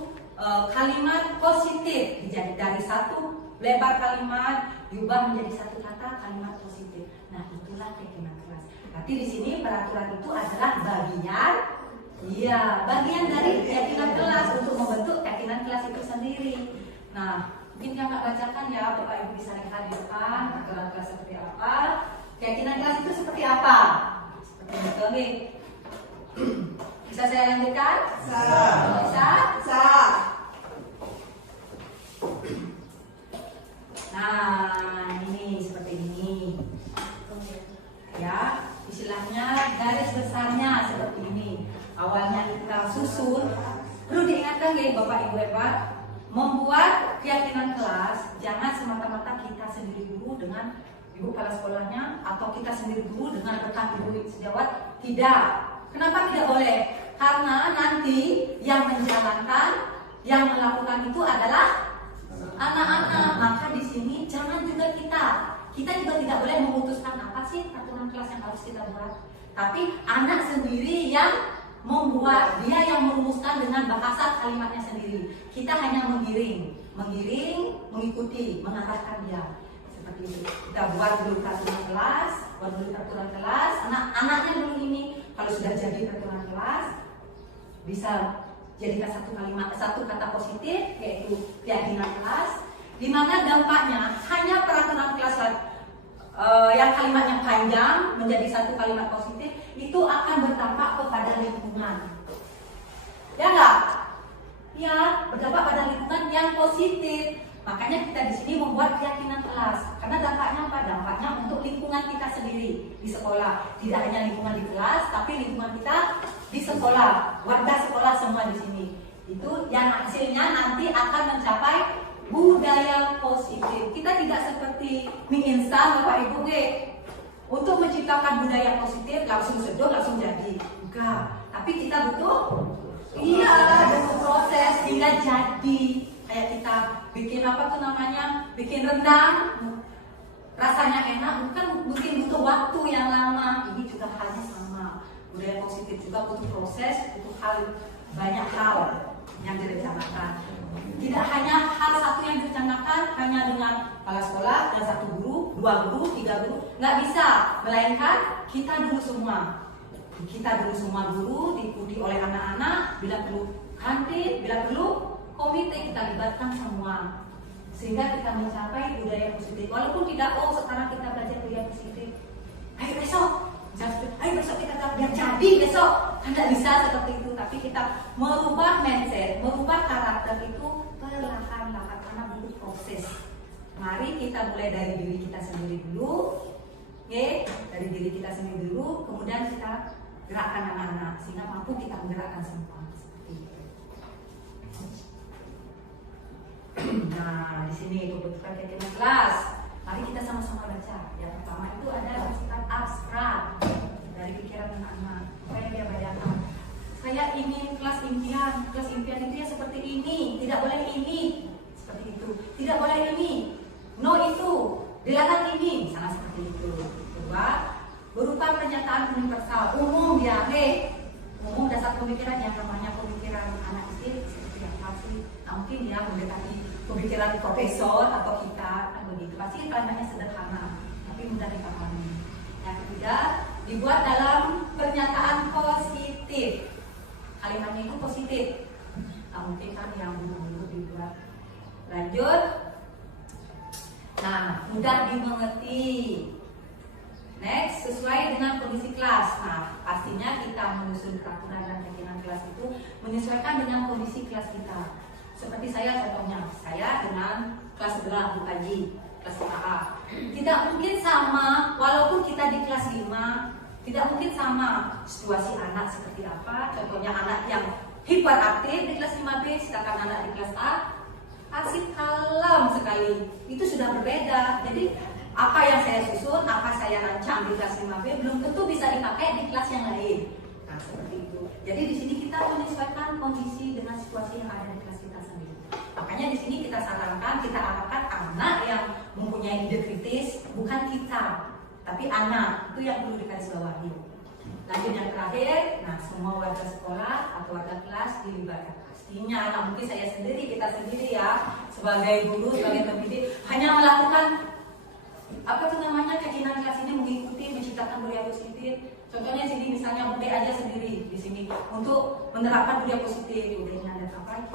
kalimat positif, jadi dari satu lebar kalimat diubah menjadi satu kata kalimat positif. Nah, itulah keyakinan kelas. Berarti Berarti di sini peraturan itu adalah bagian dari keyakinan kelas untuk membentuk keyakinan kelas itu sendiri. Nah, mungkin yang nggak bacakan ya, Bapak Ibu bisa lihat di depan peraturan kelas seperti apa, keyakinan kelas itu seperti apa. Seperti itu nih. Bisa saya lanjutkan? Bisa? Nah, ini seperti ini. Ya, istilahnya garis besarnya seperti ini. Awalnya kita susun. Perlu diingatkan ya Bapak Ibu hebat, membuat keyakinan kelas jangan semata-mata kita sendiri dulu dengan ibu kepala sekolahnya atau kita sendiri dulu dengan rekan ibu sejawat. Tidak. Kenapa tidak boleh? Karena nanti yang menjalankan, yang melakukan itu adalah anak-anak. Maka di sini jangan juga kita juga tidak boleh memutuskan apa sih peraturan kelas yang harus kita buat. Tapi anak sendiri yang membuat, dia yang merumuskan dengan bahasa kalimatnya sendiri. Kita hanya menggiring, mengikuti, mengarahkan dia. Seperti itu. Kita buat dulu peraturan kelas, anak-anaknya dulu ini. Kalau sudah jadi peraturan kelas, bisa jadikan satu kata positif, yaitu keyakinan kelas, di mana dampaknya hanya peraturan kelas yang kalimatnya panjang menjadi satu kalimat positif, itu akan berdampak kepada lingkungan. Ya enggak? Ya, berdampak pada lingkungan yang positif. Makanya kita di sini membuat keyakinan kelas. Karena dampaknya apa? Dampaknya untuk lingkungan kita sendiri di sekolah. Tidak hanya lingkungan di kelas, tapi lingkungan kita di sekolah, warga sekolah semua di sini. Itu yang hasilnya nanti akan mencapai budaya positif. Kita tidak seperti mie instan Bapak Ibu untuk menciptakan budaya positif langsung sedot langsung jadi. Enggak. Tapi kita butuh proses hingga jadi. Kayak kita bikin bikin rendang, rasanya enak, mungkin butuh waktu yang lama. Ini juga halnya sama. Budaya positif juga butuh proses, butuh banyak hal yang direncanakan. Tidak hanya hal satu yang direncanakan hanya dengan kepala sekolah dan satu guru, 2 guru, 3 guru, nggak bisa. Melainkan kita dulu semua guru diikuti oleh anak-anak. Bila perlu kantin, bila perlu komite, kita libatkan semua sehingga kita mencapai budaya positif. Walaupun tidak sekarang kita belajar budaya positif, ayo besok kita biar jadi besok, kan tidak bisa seperti itu. Tapi kita merubah mindset, merubah karakter itu perlahan-lahan karena butuh proses. Mari kita mulai dari diri kita sendiri dulu, dari diri kita sendiri dulu, kemudian kita gerakkan anak-anak sehingga mampu kita menggerakkan semua. Seperti itu. Nah, di sini pembentukan keyakinan kelas. Mari kita sama-sama baca. Yang pertama itu ada bersifat abstrak dari pikiran anak-anak. Apa yang dia bayangkan? Saya ingin kelas impian itu ya seperti ini, tidak boleh ini, seperti itu, tidak boleh ini, no itu, dilarang ini, misalnya seperti itu. Kedua, berupa pernyataan universal, umum ya, umum dasar pemikiran yang namanya pemikiran anak SD seperti apa sih? Nah, mungkin dia mendekati pemikiran profesor atau kita, kan begitu. Pasti kalimatnya sederhana, tapi mudah dipahami. Yang ketiga, dibuat dalam pernyataan positif. Kalimatnya itu positif. Nah, mungkin kan yang dulu dibuat. Lanjut. Nah, mudah dimengerti. Next, sesuai dengan kondisi kelas. Nah, pastinya kita menyusun peraturan dan keyakinan kelas itu menyesuaikan dengan kondisi kelas kita. Seperti saya contohnya, saya dengan kelas sebelah Bu Kaji, kelas A. Tidak mungkin sama, walaupun kita di kelas 5, tidak mungkin sama situasi anak seperti apa. Contohnya anak yang hiperaktif di kelas 5B, sedangkan anak di kelas A asik kalem sekali. Itu sudah berbeda. Jadi apa yang saya susun, apa saya rancang di kelas 5B belum tentu bisa dipakai di kelas yang lain. Nah, seperti itu. Jadi di sini kita menyesuaikan kondisi dengan situasi yang ada di kelas kita sendiri. Makanya di sini kita sarankan, kita arahkan anak yang mempunyai ide kritis, bukan kita, tapi anak. Itu yang perlu digarisbawahi. Lanjut yang terakhir, nah semua warga sekolah atau warga kelas dilibatkan. Pastinya, nah mungkin saya sendiri, kita sendiri ya, sebagai guru, sebagai pendidik, hanya melakukan keyakinan kelas ini mengikuti, menciptakan budaya positif. Contohnya sini misalnya Bude aja sendiri di sini untuk menerapkan budaya positif, budayanya ada apa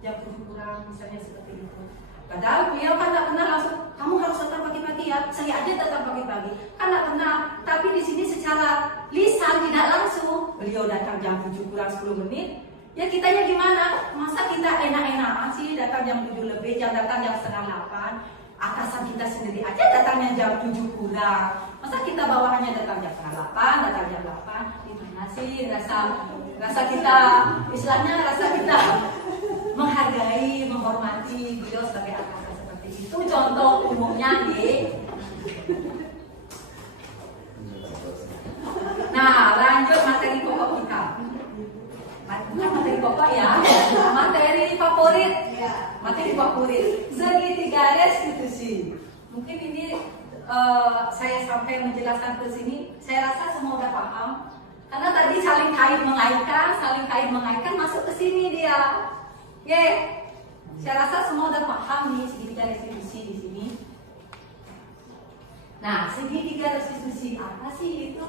jam 7 kurang misalnya seperti itu. Padahal beliau kan tak pernah langsung kamu harus datang pagi-pagi ya, saya aja datang pagi-pagi kan tak pernah. Tapi di sini secara lisan tidak langsung beliau datang jam 7 kurang 10 menit. Ya kitanya gimana? Masa kita enak-enakan sih datang jam 7 lebih, datang jam setengah 8. Atasan kita sendiri aja datangnya jam 7 kurang. Masa kita bawaannya datang jam setengah 8, datang jam 8. Gimana sih rasa kita, istilahnya rasa kita menghargai, menghormati beliau sebagai atasan seperti itu. Contoh umumnya nih. Nah, lanjut materi pokok kita. Bukan materi pokok ya, materi favorit. Materi favorit, segitiga restitusi. Mungkin ini saya sampai menjelaskan ke sini, saya rasa semua udah paham. Karena tadi saling kait mengaitkan masuk ke sini dia. Oke, saya rasa semua udah paham nih segitiga restitusi di sini. Nah, segitiga restitusi apa sih itu?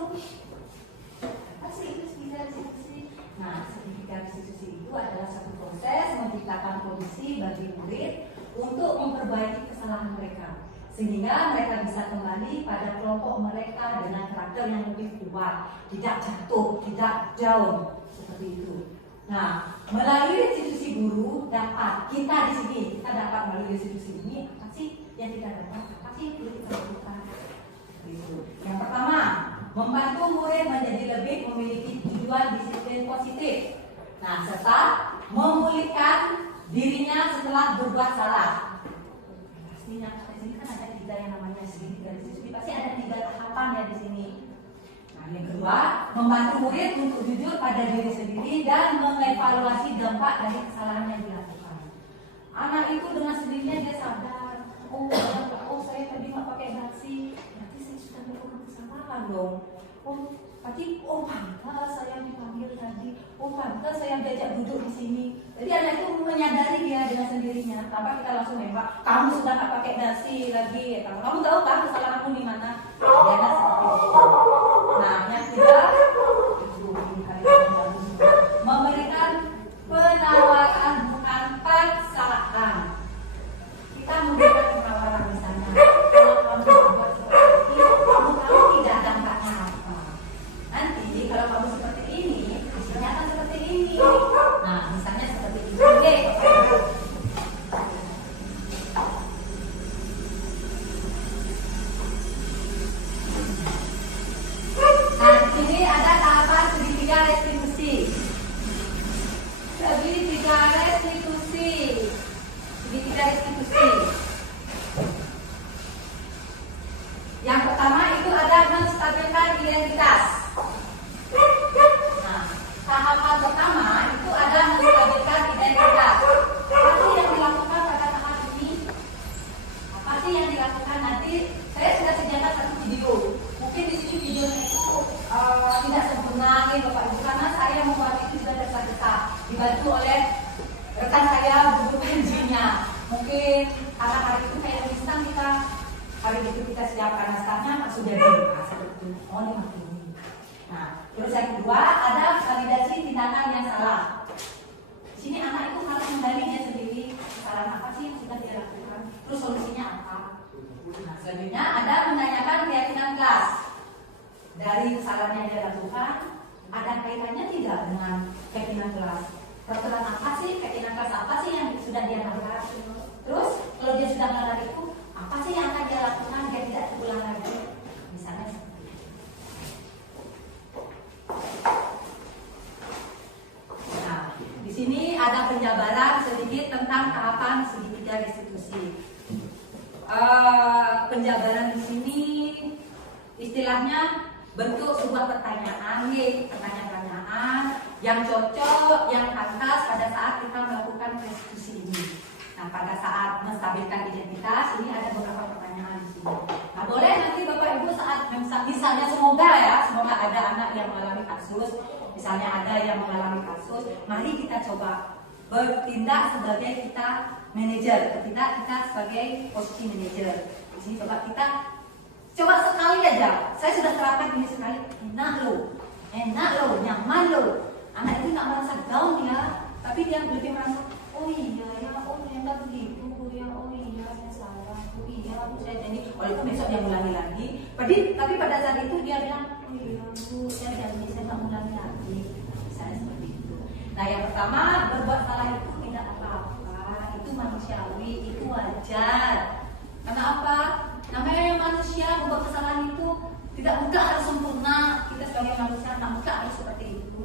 Apa sih itu segitiga restitusi? Nah, segitiga restitusi itu adalah satu proses menciptakan kondisi bagi murid untuk memperbaiki kesalahan mereka, sehingga mereka bisa kembali pada kelompok mereka dengan karakter yang lebih kuat, tidak jatuh, tidak down seperti itu. Nah, melalui restitusi guru dapat kita di sini kita dapat melalui restitusi ini apa sih yang kita dapat, apa sih yang perlu kita lakukan? Gitu. Yang pertama, membantu murid menjadi lebih memiliki tujuan disiplin positif. Nah, serta memulihkan dirinya setelah berbuat salah. Pastinya di sini kan ada 3 yang namanya segitiga restitusi. Pasti ada 3 tahapan ya di sini. Nah, yang kedua, membantu murid untuk jujur pada diri sendiri dan mengevaluasi dampak dari kesalahan yang dilakukan. Anak itu dengan sendirinya dia sadar, oh saya tadi nggak pakai dasi, berarti saya sudah melakukan kesalahan dong. Pantas saya dipanggil tadi. Pantas saya diajak duduk di sini. Jadi anak itu menyadari dia dengan sendirinya, tanpa kita langsung nembak. Kamu sudah nggak pakai dasi lagi. Kamu tahu kan kesalahanmu di mana? Dia ada seperti itu. Nah, yang kedua, memberikan penawaran bukan paksaan. Kita memberikan penawaran misalnya, kalau kamu berbuat seperti itu, kamu tidak dampaknya apa. Nanti kalau kamu seperti ini, hasilnya akan seperti ini. Nah, misalnya seperti ini deh. Nah, ini ada tahapan segitiga restitusi. Segitiga restitusi. Yang pertama itu ada menstabilkan identitas. Nah, tahapan pertama itu ada menstabilkan identitas. Apa sih yang dilakukan pada tahap ini? Apa sih yang dilakukan nanti? Saya sudah sediakan satu video. Mungkin di sini videonya itu tidak sempurna nih Bapak Ibu, karena saya membuat itu sudah tergesa-gesa, dibantu oleh rekan saya guru penjinya. Mungkin karena hari itu kayak instan kita hari itu kita siapkan naskahnya sudah seperti itu. Oh, ini. Nah, terus yang kedua ada validasi tindakan yang salah. Di sini anak itu harus menggali dia sendiri kesalahan apa sih yang sudah dia lakukan, terus solusinya apa. Nah, selanjutnya ada menanyakan keyakinan kelas. Dari kesalahan yang dia lakukan, ada kaitannya tidak dengan keyakinan kelas? Peraturan apa sih, keyakinan kelas apa sih yang sudah dia lakukan? Terus kalau dia sudah melakukan itu, apa sih yang akan dia lakukan biar tidak terulang lagi? Misalnya seperti itu. Nah, di sini ada penjabaran sedikit tentang tahapan segitiga restitusi. Penjabaran di sini istilahnya bentuk sebuah pertanyaan, pertanyaan-pertanyaan yang cocok, yang pantas pada saat kita melakukan restitusi ini. Nah, pada saat menstabilkan identitas, ini ada beberapa pertanyaan di sini. Nah, boleh nanti Bapak Ibu saat misalnya semoga ada anak yang mengalami kasus, misalnya ada yang mengalami kasus, mari kita coba bertindak sebagai kita manajer, bertindak kita sebagai posisi manajer. Di sini coba kita Coba sekali aja, saya sudah terapkan ini sekali, enak loh, nyaman loh. Anak itu nggak merasa down ya, tapi dia lebih merasa, oh iya ya, oh ternyata begitu ya, oh iya saya salah, oh iya saya janji. Walaupun besok dia ulangi lagi, tapi pada saat itu dia bilang, oh iya bu, saya janji saya nggak ulangi lagi. Misalnya seperti itu. Nah yang pertama, berbuat salah itu tidak apa-apa, itu manusiawi, itu wajar. Karena apa? Namanya manusia membuat kesalahan itu tidak mudah harus sempurna. Kita sebagai manusia tidak mudah harus seperti itu.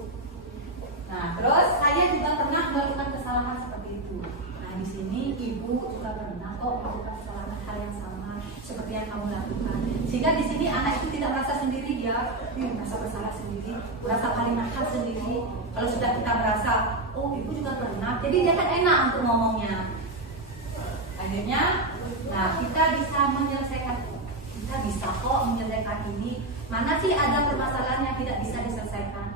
Nah, terus saya juga pernah melakukan kesalahan seperti itu. Nah, di sini ibu juga pernah kok melakukan kesalahan hal yang sama seperti yang kamu lakukan. Sehingga di sini anak itu tidak merasa sendiri, dia merasa bersalah sendiri, merasa paling nakal sendiri. Kalau sudah kita merasa, oh ibu juga pernah, jadi dia kan enak untuk ngomongnya. Akhirnya, nah kita bisa menyelesaikan, kita bisa kok menyelesaikan ini. Mana sih ada permasalahan yang tidak bisa diselesaikan?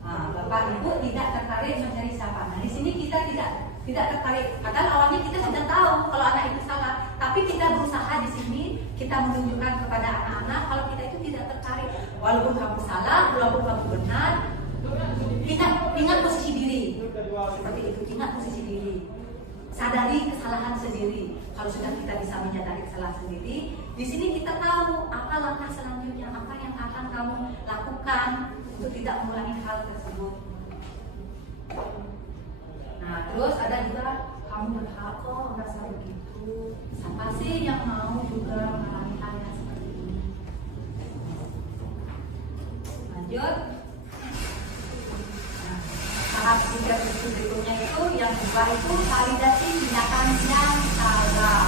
Nah, Bapak Ibu tidak tertarik mencari siapa. Nah, di sini kita tidak tertarik. Padahal awalnya kita sudah tahu kalau anak itu salah, tapi kita berusaha di sini kita menunjukkan kepada anak-anak kalau kita itu tidak tertarik. Walaupun kamu salah, walaupun kamu benar, kita ingat posisi diri. Seperti itu, ingat posisi diri. Sadari kesalahan sendiri. Kalau sudah kita bisa menyadari kesalahan sendiri, di sini kita tahu apa langkah selanjutnya, apa yang akan kamu lakukan untuk tidak mengulangi hal tersebut. Nah, terus ada juga kamu berhak kok merasa begitu. Siapa sih yang mau juga mengalami hal yang seperti ini? Lanjut. Tahap berikutnya itu yang kedua itu validasi tindakan yang salah.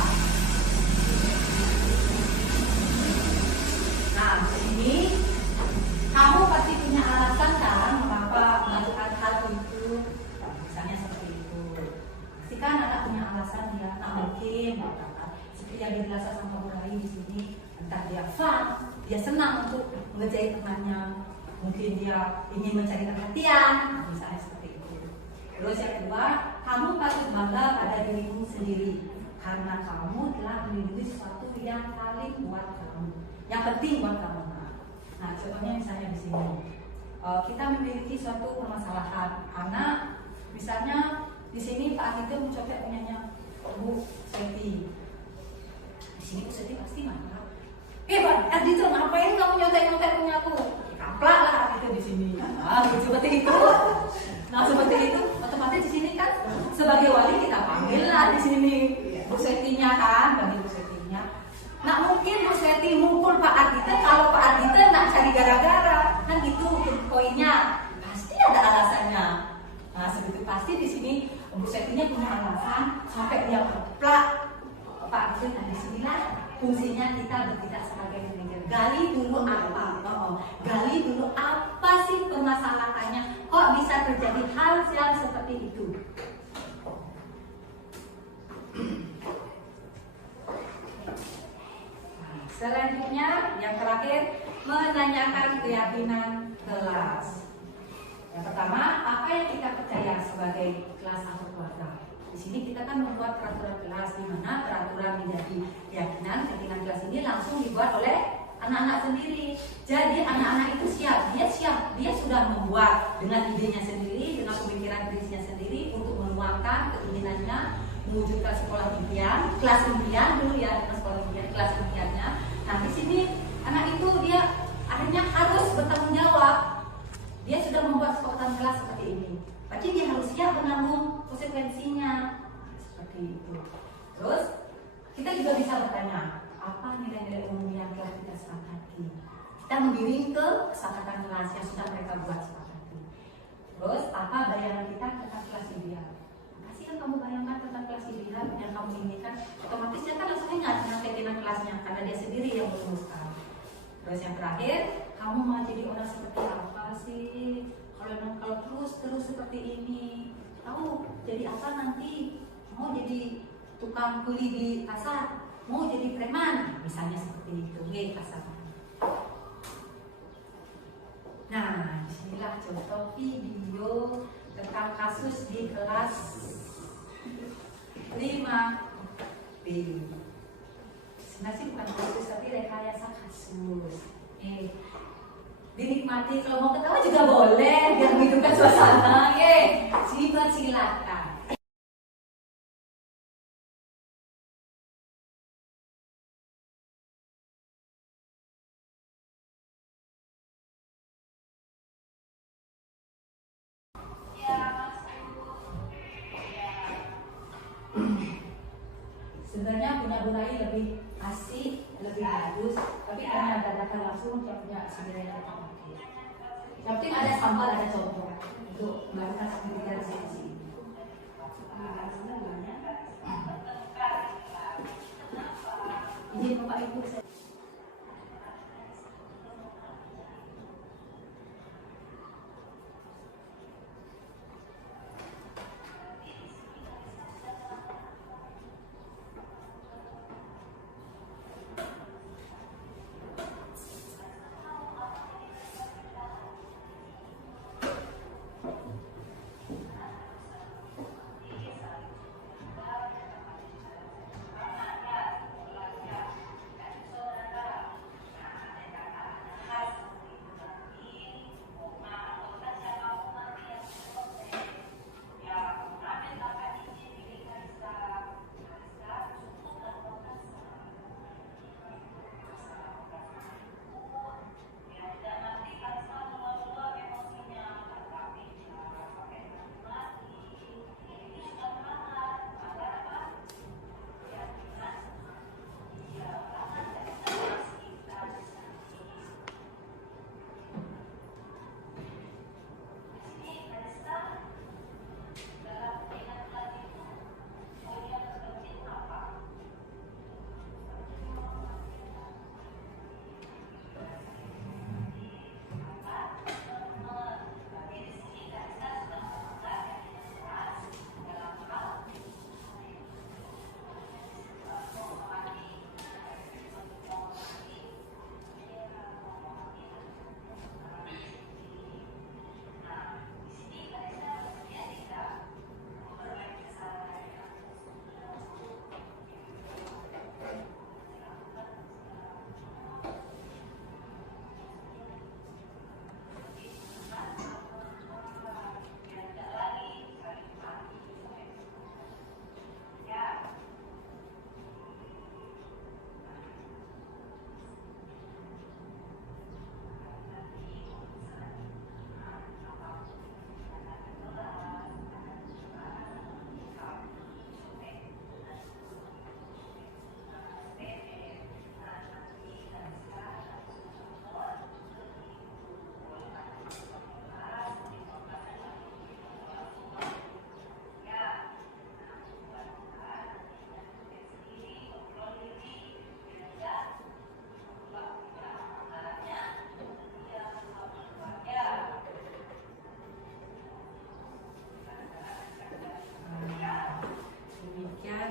Nah, ini kamu pasti punya alasan kan mengapa melakukan hal itu, misalnya seperti itu. Pasti kan anak punya alasan ya, nah mungkin seperti yang dijelaskan sama Bu Kari di sini, entah dia fun, dia senang untuk mengerjai temannya, mungkin dia ingin mencari perhatian, misalnya seperti itu. Terus yang kedua, kamu patut bangga pada dirimu sendiri karena kamu telah melindungi sesuatu yang paling buat kamu, yang penting buat kamu. Nah, contohnya misalnya di sini, kita memiliki suatu permasalahan. Anak, misalnya di sini Pak Adito mencoba punyanya Bu Seti. Di sini Bu Seti pasti marah. Pak Adito, ngapain kamu nyontek-nyontek punya aku? Kaplak lah itu di sini. Nah, seperti itu. Nah, seperti itu, otomatis di sini kan sebagai wali kita panggil lah di sini Bu Setinya kan, bagi Bu Setinya. Nah, mungkin Bu Seti mukul Pak Adito kalau Pak Adito nak cari gara-gara, kan gitu poinnya. Pasti ada alasannya. Nah, seperti pasti di sini Bu Setinya punya alasan sampai dia keplak Pak Adito. Nah, di sinilah fungsinya kita bertindak sebagai manajer. Gali dulu apa? Gali dulu apa sih permasalahannya? Kok bisa terjadi hal yang seperti itu? Selanjutnya, yang terakhir, menanyakan keyakinan kelas. Yang pertama, apa yang kita percaya sebagai kelas atau keluarga? Di sini kita kan membuat peraturan kelas, di mana peraturan menjadi keyakinan kelas ini langsung dibuat oleh anak-anak sendiri. Jadi anak-anak itu siap, dia sudah membuat dengan idenya sendiri, dengan pemikiran dirinya sendiri untuk menuangkan keinginannya, mewujudkan sekolah impian, kelas impian dulu ya, sekolah impian, kelas impiannya. Nah, di sini anak itu dia akhirnya harus bertanggung jawab. Dia sudah membuat program kelas seperti ini. Berarti dia harus siap menanggung konsekuensinya. Seperti itu. Terus kita juga bisa bertanya, apa nilai-nilai umum yang telah kita sepakati? Kita mengiring ke kesepakatan kelas yang sudah mereka buat sepakati. Terus apa bayangan kita tentang kelas ideal? Yang kamu bayangkan tentang kelas ideal yang kamu inginkan, otomatis dia kan langsung ingat dengan keinginan kelasnya karena dia sendiri yang merumuskan. Terus yang terakhir, kamu mau jadi orang seperti apa sih? Kalau terus seperti ini, kamu jadi apa nanti? Mau jadi tukang kuli di pasar? Mau jadi preman? Misalnya seperti itu, pasar. Nah, disinilah contoh video tentang kasus di kelas 5B. Sebenarnya bukan kasus, tapi rekayasa kasus. Dinikmati, kalau mau ketawa juga boleh, biar menghidupkan suasana. Silakan. Sebenarnya punya Burai lebih asik, lebih bagus, tapi karena dadakan langsung saya punya sendiri yang kita pakai. Yang penting ada sambal, ada combro untuk melakukan pendidikan resepsi. Ini Bapak Ibu.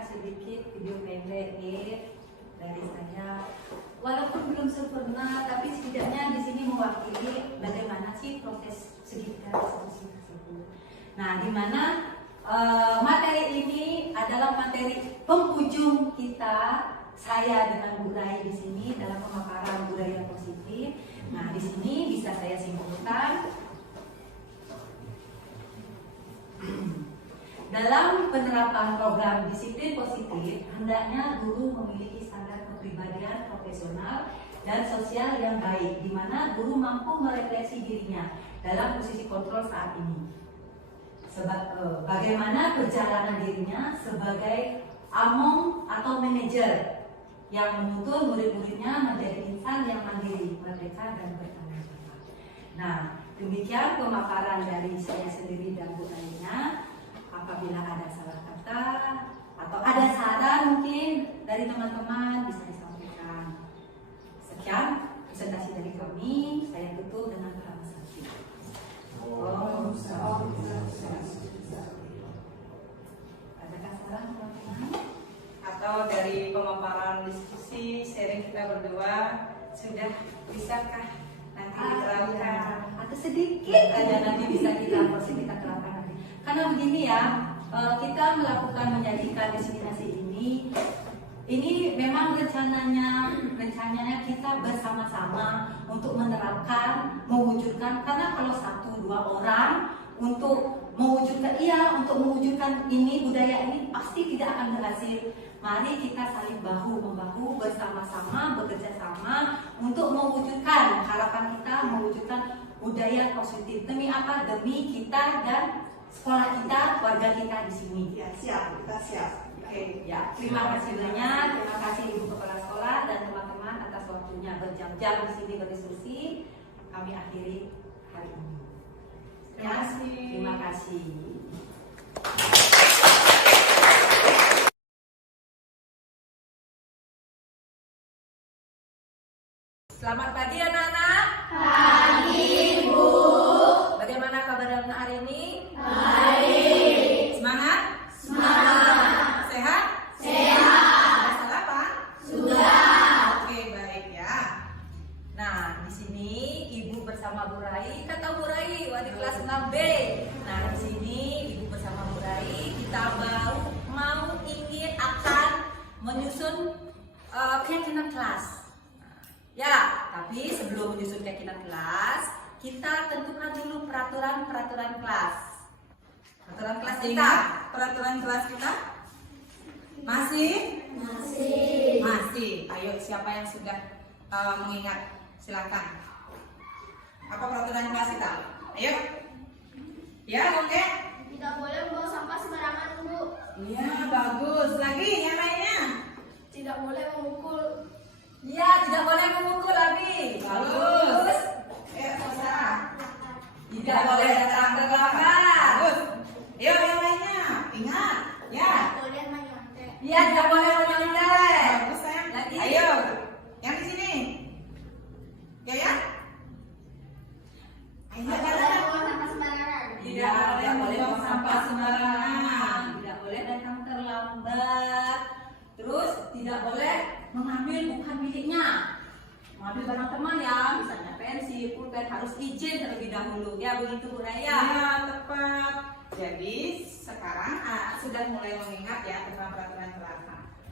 Sedikit video pendek dari saya, walaupun belum sempurna, tapi setidaknya di sini mewakili bagaimana sih proses segitiga resolusi tersebut. Nah, di mana materi ini adalah materi penghujung kita, saya dengan Burai di sini dalam pemaparan budaya positif. Nah, di sini bisa saya simpulkan. Dalam penerapan program disiplin positif, hendaknya guru memiliki standar kepribadian profesional dan sosial yang baik, di mana guru mampu merefleksi dirinya dalam posisi kontrol saat ini. Bagaimana perjalanan dirinya sebagai among atau manajer yang menuntun murid-muridnya menjadi insan yang mandiri, merdeka dan bertanggung jawab. Nah, demikian pemaparan dari saya sendiri dan Bu lainnya. Apabila ada salah kata atau ada saran mungkin dari teman-teman bisa disampaikan. Sekian presentasi dari kami. Saya tutup dengan pramasakti. Adakah saran teman-teman? Atau dari pemaparan diskusi sharing kita berdua sudah bisakah nanti diterapkan? Atau sedikit aja nanti bisa kita terapkan. Karena begini ya, kita melakukan menyajikan destinasi ini Ini memang rencananya kita bersama-sama untuk menerapkan, mewujudkan. Karena kalau 1-2 orang untuk mewujudkan ini budaya ini pasti tidak akan berhasil. Mari kita saling bahu membahu bersama-sama, bekerja sama untuk mewujudkan harapan kita, mewujudkan budaya positif. Demi apa? Demi kita dan sekolah kita, warga kita di sini. Ya, siap, kita siap. Oke, ya. Terima kasih banyak. Terima kasih Ibu Kepala Sekolah dan teman-teman atas waktunya berjam-jam di sini berdiskusi. Kami akhiri hari ini. Terima kasih. Terima kasih. Selamat pagi anak-anak. Pagi, Bu. Bagaimana kabar anak hari ini? Baik. Semangat? Semangat. Sehat? Sehat. Sudah sarapan? Sudah. Oke, baik ya. Nah, di sini Ibu bersama Bu Rai, kata Bu Rai, di kelas 6B. Nah, di sini Ibu bersama Bu Rai, kita ingin akan menyusun keyakinan kelas. Ya, tapi sebelum menyusun keyakinan kelas, kita tentukan dulu peraturan kelas. Peraturan kelas kita. Peraturan kelas kita masih. Ayo, siapa yang sudah mengingat? Silakan. Apa peraturan kelas kita? Ayo. Ya, oke. Tidak boleh membawa sampah sembarangan, Bu. Iya, bagus. Lagi yang lainnya. Tidak boleh memukul. Ya, tidak boleh memukul, Abi. Bagus. Sarah. Tidak boleh datang terlambat. Bagus. Ayo yang lainnya. Ingat. Ya. Tidak boleh menyontek. Ya, tidak boleh menyontek. Bagus sayang. Lagi. Ayo. Yang di sini. Ya. Ayo. Tidak boleh membawa sampah sembarangan. Tidak boleh buang sampah sembarangan. Tidak boleh datang terlambat. Terus tidak boleh mengambil bukan miliknya. Mengambil barang teman ya, misalnya pensil, pulpen harus izin terlebih dahulu. Ya begitu Bu Raya. Ya, tepat. Jadi sekarang sudah mulai mengingat ya tentang peraturan kelas.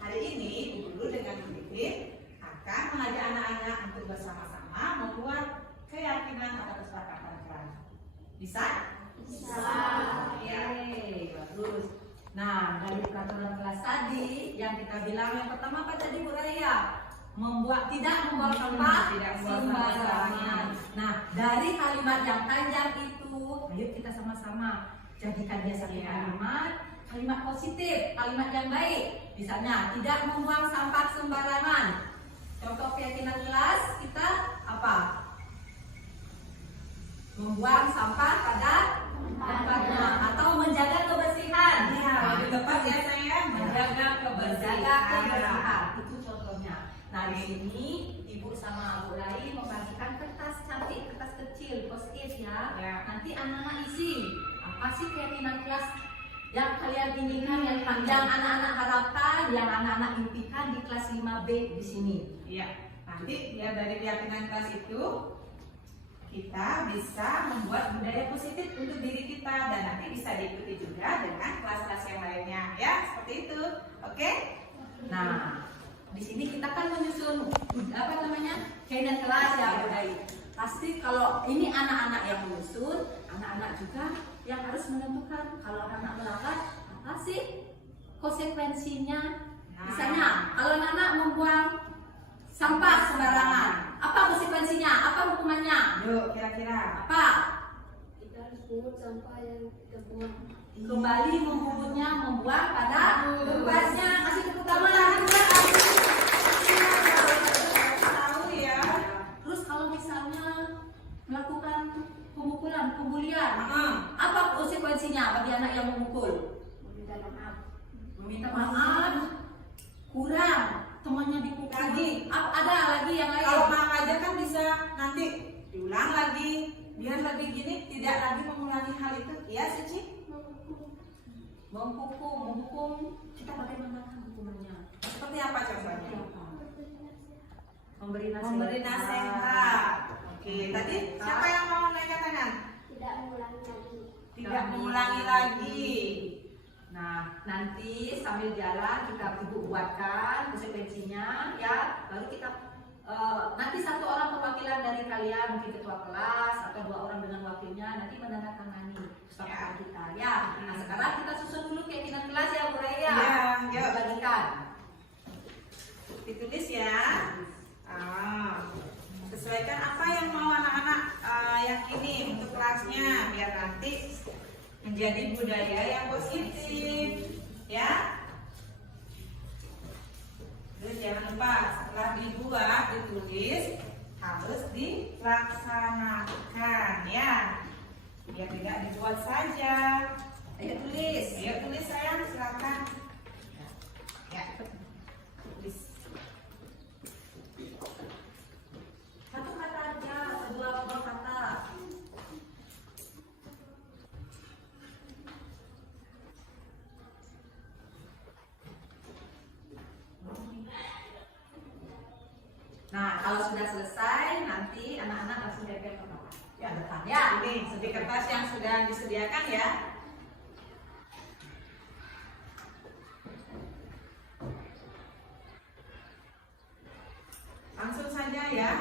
Hari ini Bu Guru dengan Bu Titin akan mengajak anak-anak untuk bersama-sama membuat keyakinan atau kesepakatan kelas. Bisa? Bisa. Ya. Oke, bagus. Nah, dari peraturan kelas tadi yang kita bilang yang pertama apa tadi Bu Raya? Tidak membuang sampah sembarangan. Nah, dari kalimat yang panjang itu, ayo kita sama-sama jadikan dia satu kalimat positif, kalimat yang baik. Misalnya, tidak membuang sampah sembarangan. Contoh keyakinan kelas kita apa? Membuang sampah pada tempatnya atau menjaga kebersihan. Ya, lebih tepat ya sayang. Menjaga kebersihan. Itu contohnya. Nah, di sini Ibu sama Bu Rai membagikan kertas cantik, kertas kecil, post-it ya. Nanti anak-anak isi. Apa sih keyakinan kelas yang kalian inginkan, yang anak-anak harapkan, yang anak-anak impikan di kelas 5B di sini? Iya. Nanti ya dari keyakinan kelas itu kita bisa membuat budaya positif untuk diri kita dan nanti bisa diikuti juga dengan kelas-kelas yang lainnya ya, seperti itu. Oke? Nah, di sini kita kan menyusun keyakinan kelas ya Bu Rai. Pasti kalau ini anak-anak yang menyusun, anak-anak juga yang harus menentukan kalau anak melanggar apa sih konsekuensinya. Misalnya kalau anak membuang sampah sembarangan, apa konsekuensinya? Apa hukumannya? Yuk, kira-kira Apa? Kita harus pungut sampah yang kita buang. Kembali memunggutnya, membuang pada tempatnya. Kasih tepuk tangan lagi. tahu ya. Terus kalau misalnya melakukan pembulian, Heeh. apa konsekuensinya bagi anak yang memukul? Meminta maaf. Meminta maaf, kurang, temannya dipukul Lagi. Ada lagi yang lain? Kalau maaf aja kan bisa nanti diulang lagi, biar lebih gini tidak lagi mengulangi hal itu. Ya, Suci? Menghukum, kita bagaimana hukumannya? Seperti apa contohnya? Memberi Memberi nasihat. Oke, tadi siapa yang mau naik tangan? Tidak mengulangi lagi. Tidak mengulangi lagi. Nah, nanti sambil jalan kita ibu buatkan konsekuensinya ya, lalu kita nanti satu orang perwakilan dari kalian, mungkin ketua kelas atau 2 orang dengan wakilnya nanti menandatangani kesepakatan kita ya. Nah, sekarang kita susun dulu keyakinan kelas ya Bu Raya. Ya, yuk. Bagikan. Ditulis ya. Sesuaikan apa yang mau anak-anak yakini untuk kelasnya biar nanti menjadi budaya yang positif ya. Terus jangan lupa setelah dibuat ditulis harus dilaksanakan ya, biar tidak dibuat saja. Ayo tulis. Ayo tulis sayang, silakan ya, tulis. Satu kata aja, atau 2 kata. Nah, kalau sudah selesai, nanti anak-anak langsung tempel ke bawah. Ya, depan. Ya, Ini seperti kertas yang sudah disediakan ya. Langsung saja ya.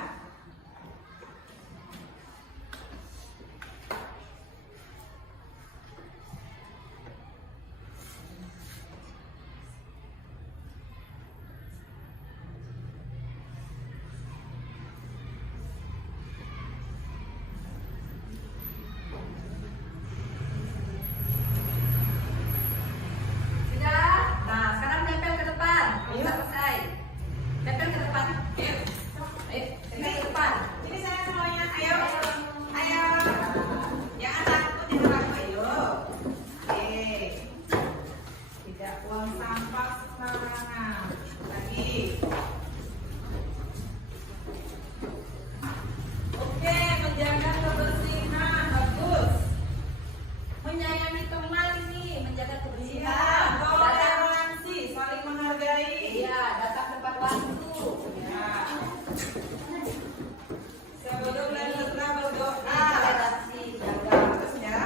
sudah. Nah, sekarang tempel ke depan. Sudah selesai. Tempel ke depan. Ayo. Ayo, tempel ke depan. Ini saya semuanya, ayo, ayo. Jangan takut, jangan takut, ayo. Oke. Tidak buang sampah sembarangan. Lagi. Oke, menjaga kebersihan, bagus. Menyayangi teman ini, menjaga Iya, kebersihan. toleransi, saling menghargai. Iya, datang tepat waktu. Ya. Sebelum dan setelah berdoa. Toleransi, jaga. Terus ya.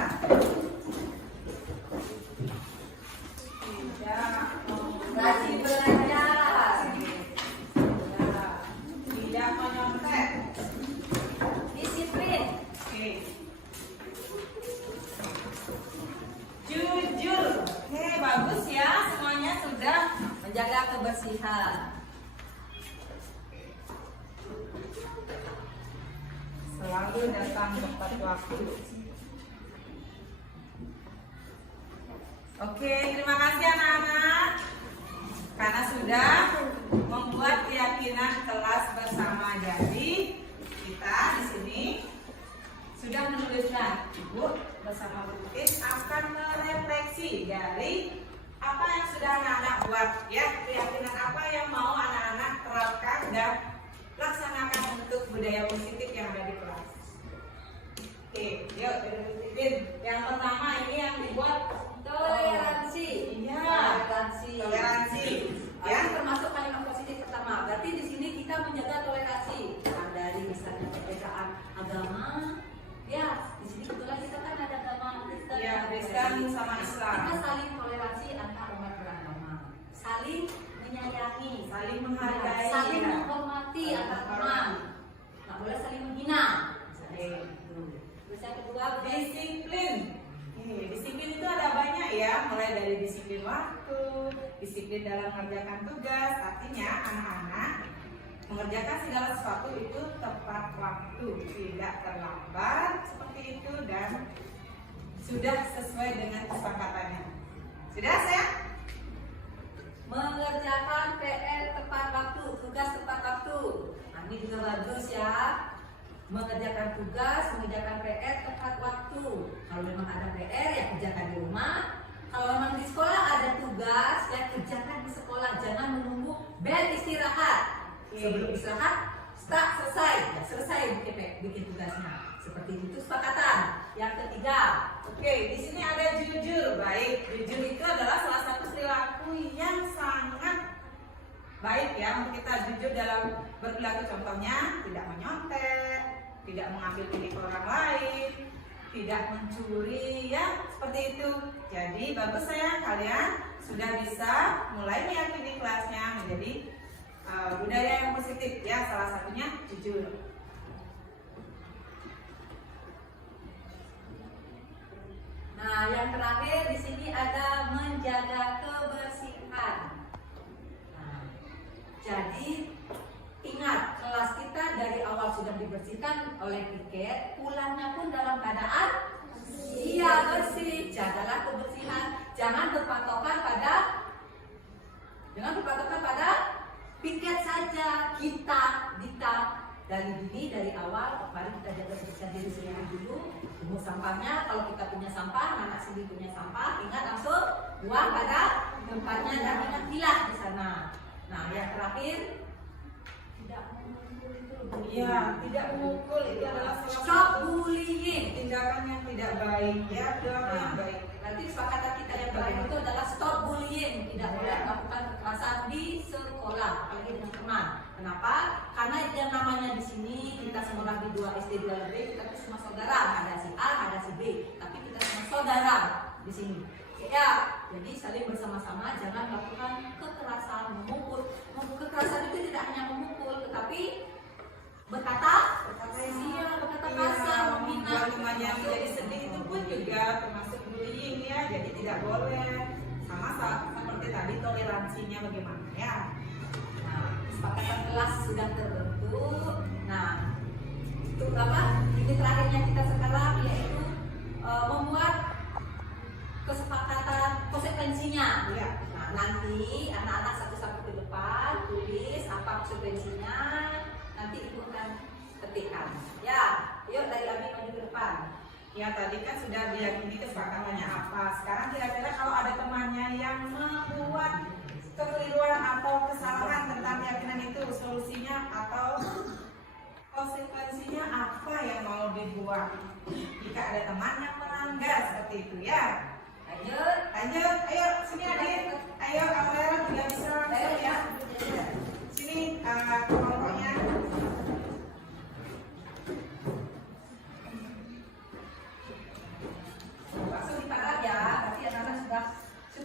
Tidak Rajin belajar. tidak menyontek. Disiplin. Oke. Jujur. Oke, bagus ya. Semuanya sudah. Menjaga kebersihan. Selalu datang tepat waktu. Oke, terima kasih anak-anak karena sudah membuat keyakinan kelas bersama. Jadi kita di sini sudah menuliskan. Ibu bersama Bu Titis akan merefleksi dari apa yang sudah anak-anak buat ya, keyakinan apa yang mau anak-anak terapkan dan laksanakan untuk budaya positif yang ada di kelas. Oke, yuk Titin. Yang pertama ini yang dibuat Toleransi. Iya. Toleransi. toleransi. Ya, Ya, termasuk kalimat positif pertama. Berarti di sini kita menjaga toleransi. Nah, dari misalnya perbedaan agama, ya di sini kebetulan kita kan ada agama Kristen. ya Kristen sama Islam. Kita saling toleransi antar umat beragama, saling menyayangi, Saling menghargai. saling ya. menghormati Ya, antar menghormati. teman. Nggak boleh saling menghina. Oke. Terus yang kedua, Disiplin. Disiplin itu ada banyak ya, mulai dari disiplin waktu, disiplin dalam mengerjakan tugas. Artinya anak-anak mengerjakan segala sesuatu itu tepat waktu, tidak terlambat seperti itu dan sudah sesuai dengan kesepakatannya. Sudah sayang? mengerjakan PR tepat waktu, tugas tepat waktu. Nah, ini juga bagus ya. Mengerjakan tugas, mengerjakan PR tepat waktu. Kalau memang ada PR ya kerjakan di rumah. Kalau memang di sekolah ada tugas ya kerjakan di sekolah. Jangan menunggu bel istirahat. Sebelum istirahat, selesai. Ya, selesai bikin tugasnya. Seperti itu kesepakatan. Yang ketiga, Oke, di sini ada jujur. Baik, jujur itu adalah salah satu perilaku yang sangat baik ya untuk kita jujur dalam berperilaku. Contohnya tidak menyontek, tidak mengambil milik orang lain, tidak tidak mencuri ya, seperti itu. Jadi bagus sayang, kalian sudah bisa mulai meyakini kelasnya menjadi budaya yang positif ya, salah satunya jujur. Nah, yang terakhir di sini ada menjaga kebersihan. Nah, jadi ingat, kelas kita dari awal sudah dibersihkan oleh piket, pulangnya pun dalam keadaan bersih. Jagalah kebersihan, jangan berpatokan pada piket saja. Kita dari awal, mari kita jaga kebersihan diri sendiri dulu. Pungut sampahnya, kalau kita punya sampah, anak sendiri punya sampah, ingat langsung buang pada tempatnya dan ingat pilah di sana. Nah, yang terakhir, tidak memukul itu. Ya, tidak memukul itu adalah Stop bullying. tindakan yang tidak baik ya, perilaku yang baik. Nanti kesepakatan kita yang terakhir itu adalah stop bullying. Tidak boleh melakukan kekerasan di sekolah, apalagi dengan teman. Kenapa? Karena yang namanya di sini kita sekolah di 2 SD 2 LB, kita itu semua saudara. Ada si A, ada si B, tapi kita semua saudara di sini. Ya, jadi saling bersama-sama, jangan melakukan kekerasan, memukul. Kekerasan itu tidak hanya memukul, tetapi berkata kasar, menghina, temannya menjadi sedih itu pun juga termasuk bullying ya, jadi tidak boleh. Sama seperti tadi toleransinya bagaimana ya. Nah, kesepakatan kelas sudah terbentuk. Nah, itu apa? Ini terakhirnya kita sekarang yaitu membuat kesepakatan konsekuensinya. Ya. Nah, nanti anak-anak satu-satu ke depan tulis apa konsekuensinya. Nanti ibu akan ketikkan. Ya, yuk dari Abi maju ke depan. Ya, tadi kan sudah diyakini kesepakatannya apa. Sekarang kira-kira kalau ada temannya yang membuat kekeliruan atau kesalahan tentang keyakinan itu, solusinya atau konsekuensinya apa yang mau dibuat jika ada teman yang melanggar seperti itu ya. Lanjut, ayo sini adik, ayo Aurel tidak bisa langsung ya. Sini kelompoknya. Langsung dipakai ya, berarti anak-anak sudah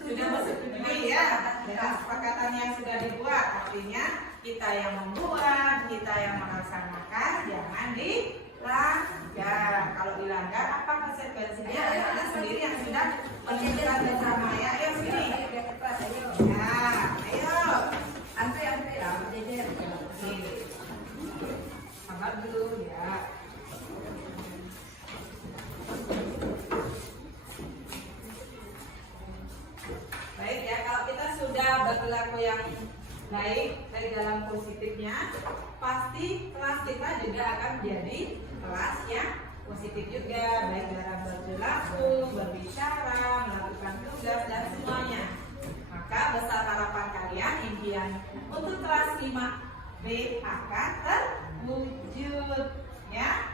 Menyetujui ya dengan kesepakatan yang sudah dibuat. Artinya kita yang membuat, kita yang melaksanakan, jangan dilanggar. Kalau dilanggar apa konsekuensinya? Anak-anak sendiri yang sudah menentukan bersama ya. Ayo sini. Nah, ayo. Antri ya, berjejer. Sabar dulu ya. Baik ya, kalau kita sudah berperilaku yang baik dari dalam positifnya, pasti kelas kita juga akan menjadi kelas yang positif juga, baik dalam berperilaku, berbicara, melakukan tugas dan semuanya. Maka besar harapan kalian, impian untuk kelas 5B akan terwujud ya.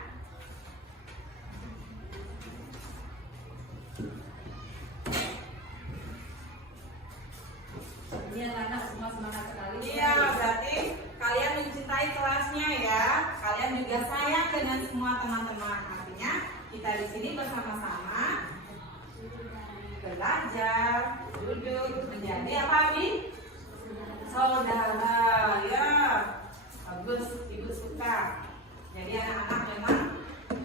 Ini anak-anak semua semangat sekali. Iya, berarti kalian mencintai kelasnya ya. Kalian juga sayang dengan semua teman-teman. Artinya kita di sini bersama-sama belajar, duduk menjadi apa Abi? Saudara ya. Bagus, ibu suka. Jadi anak-anak memang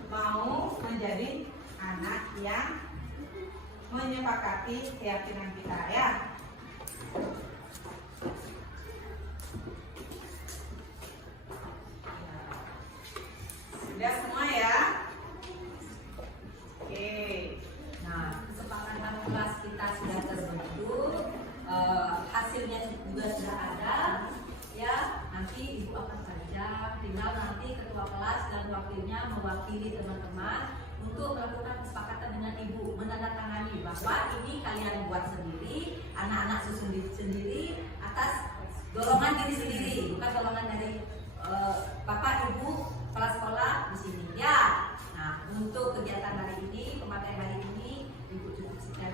mau menjadi anak yang menyepakati keyakinan kita ya. Sudah semua ya? Oke. Nah, kesepakatan kelas kita sudah terbentuk, hasilnya juga sudah ada. Ya, nanti ibu akan saja, tinggal nanti ketua kelas dan wakilnya mewakili teman-teman untuk melakukan kesepakatan dengan ibu, menandatangani bahwa ini kalian buat sendiri, anak-anak susun sendiri atas golongan diri sendiri, bukan golongan dari bapak ibu kepala sekolah di sini ya. Nah, untuk kegiatan hari ini, pemateri hari ini, ibu cukup sekian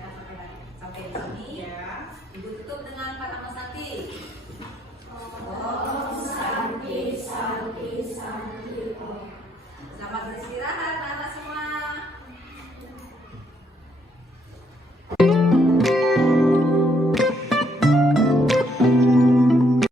sampai di sini. Ya. Ibu tutup dengan kata Mas Santi. Om Santi Santi Santi Om. Selamat beristirahat.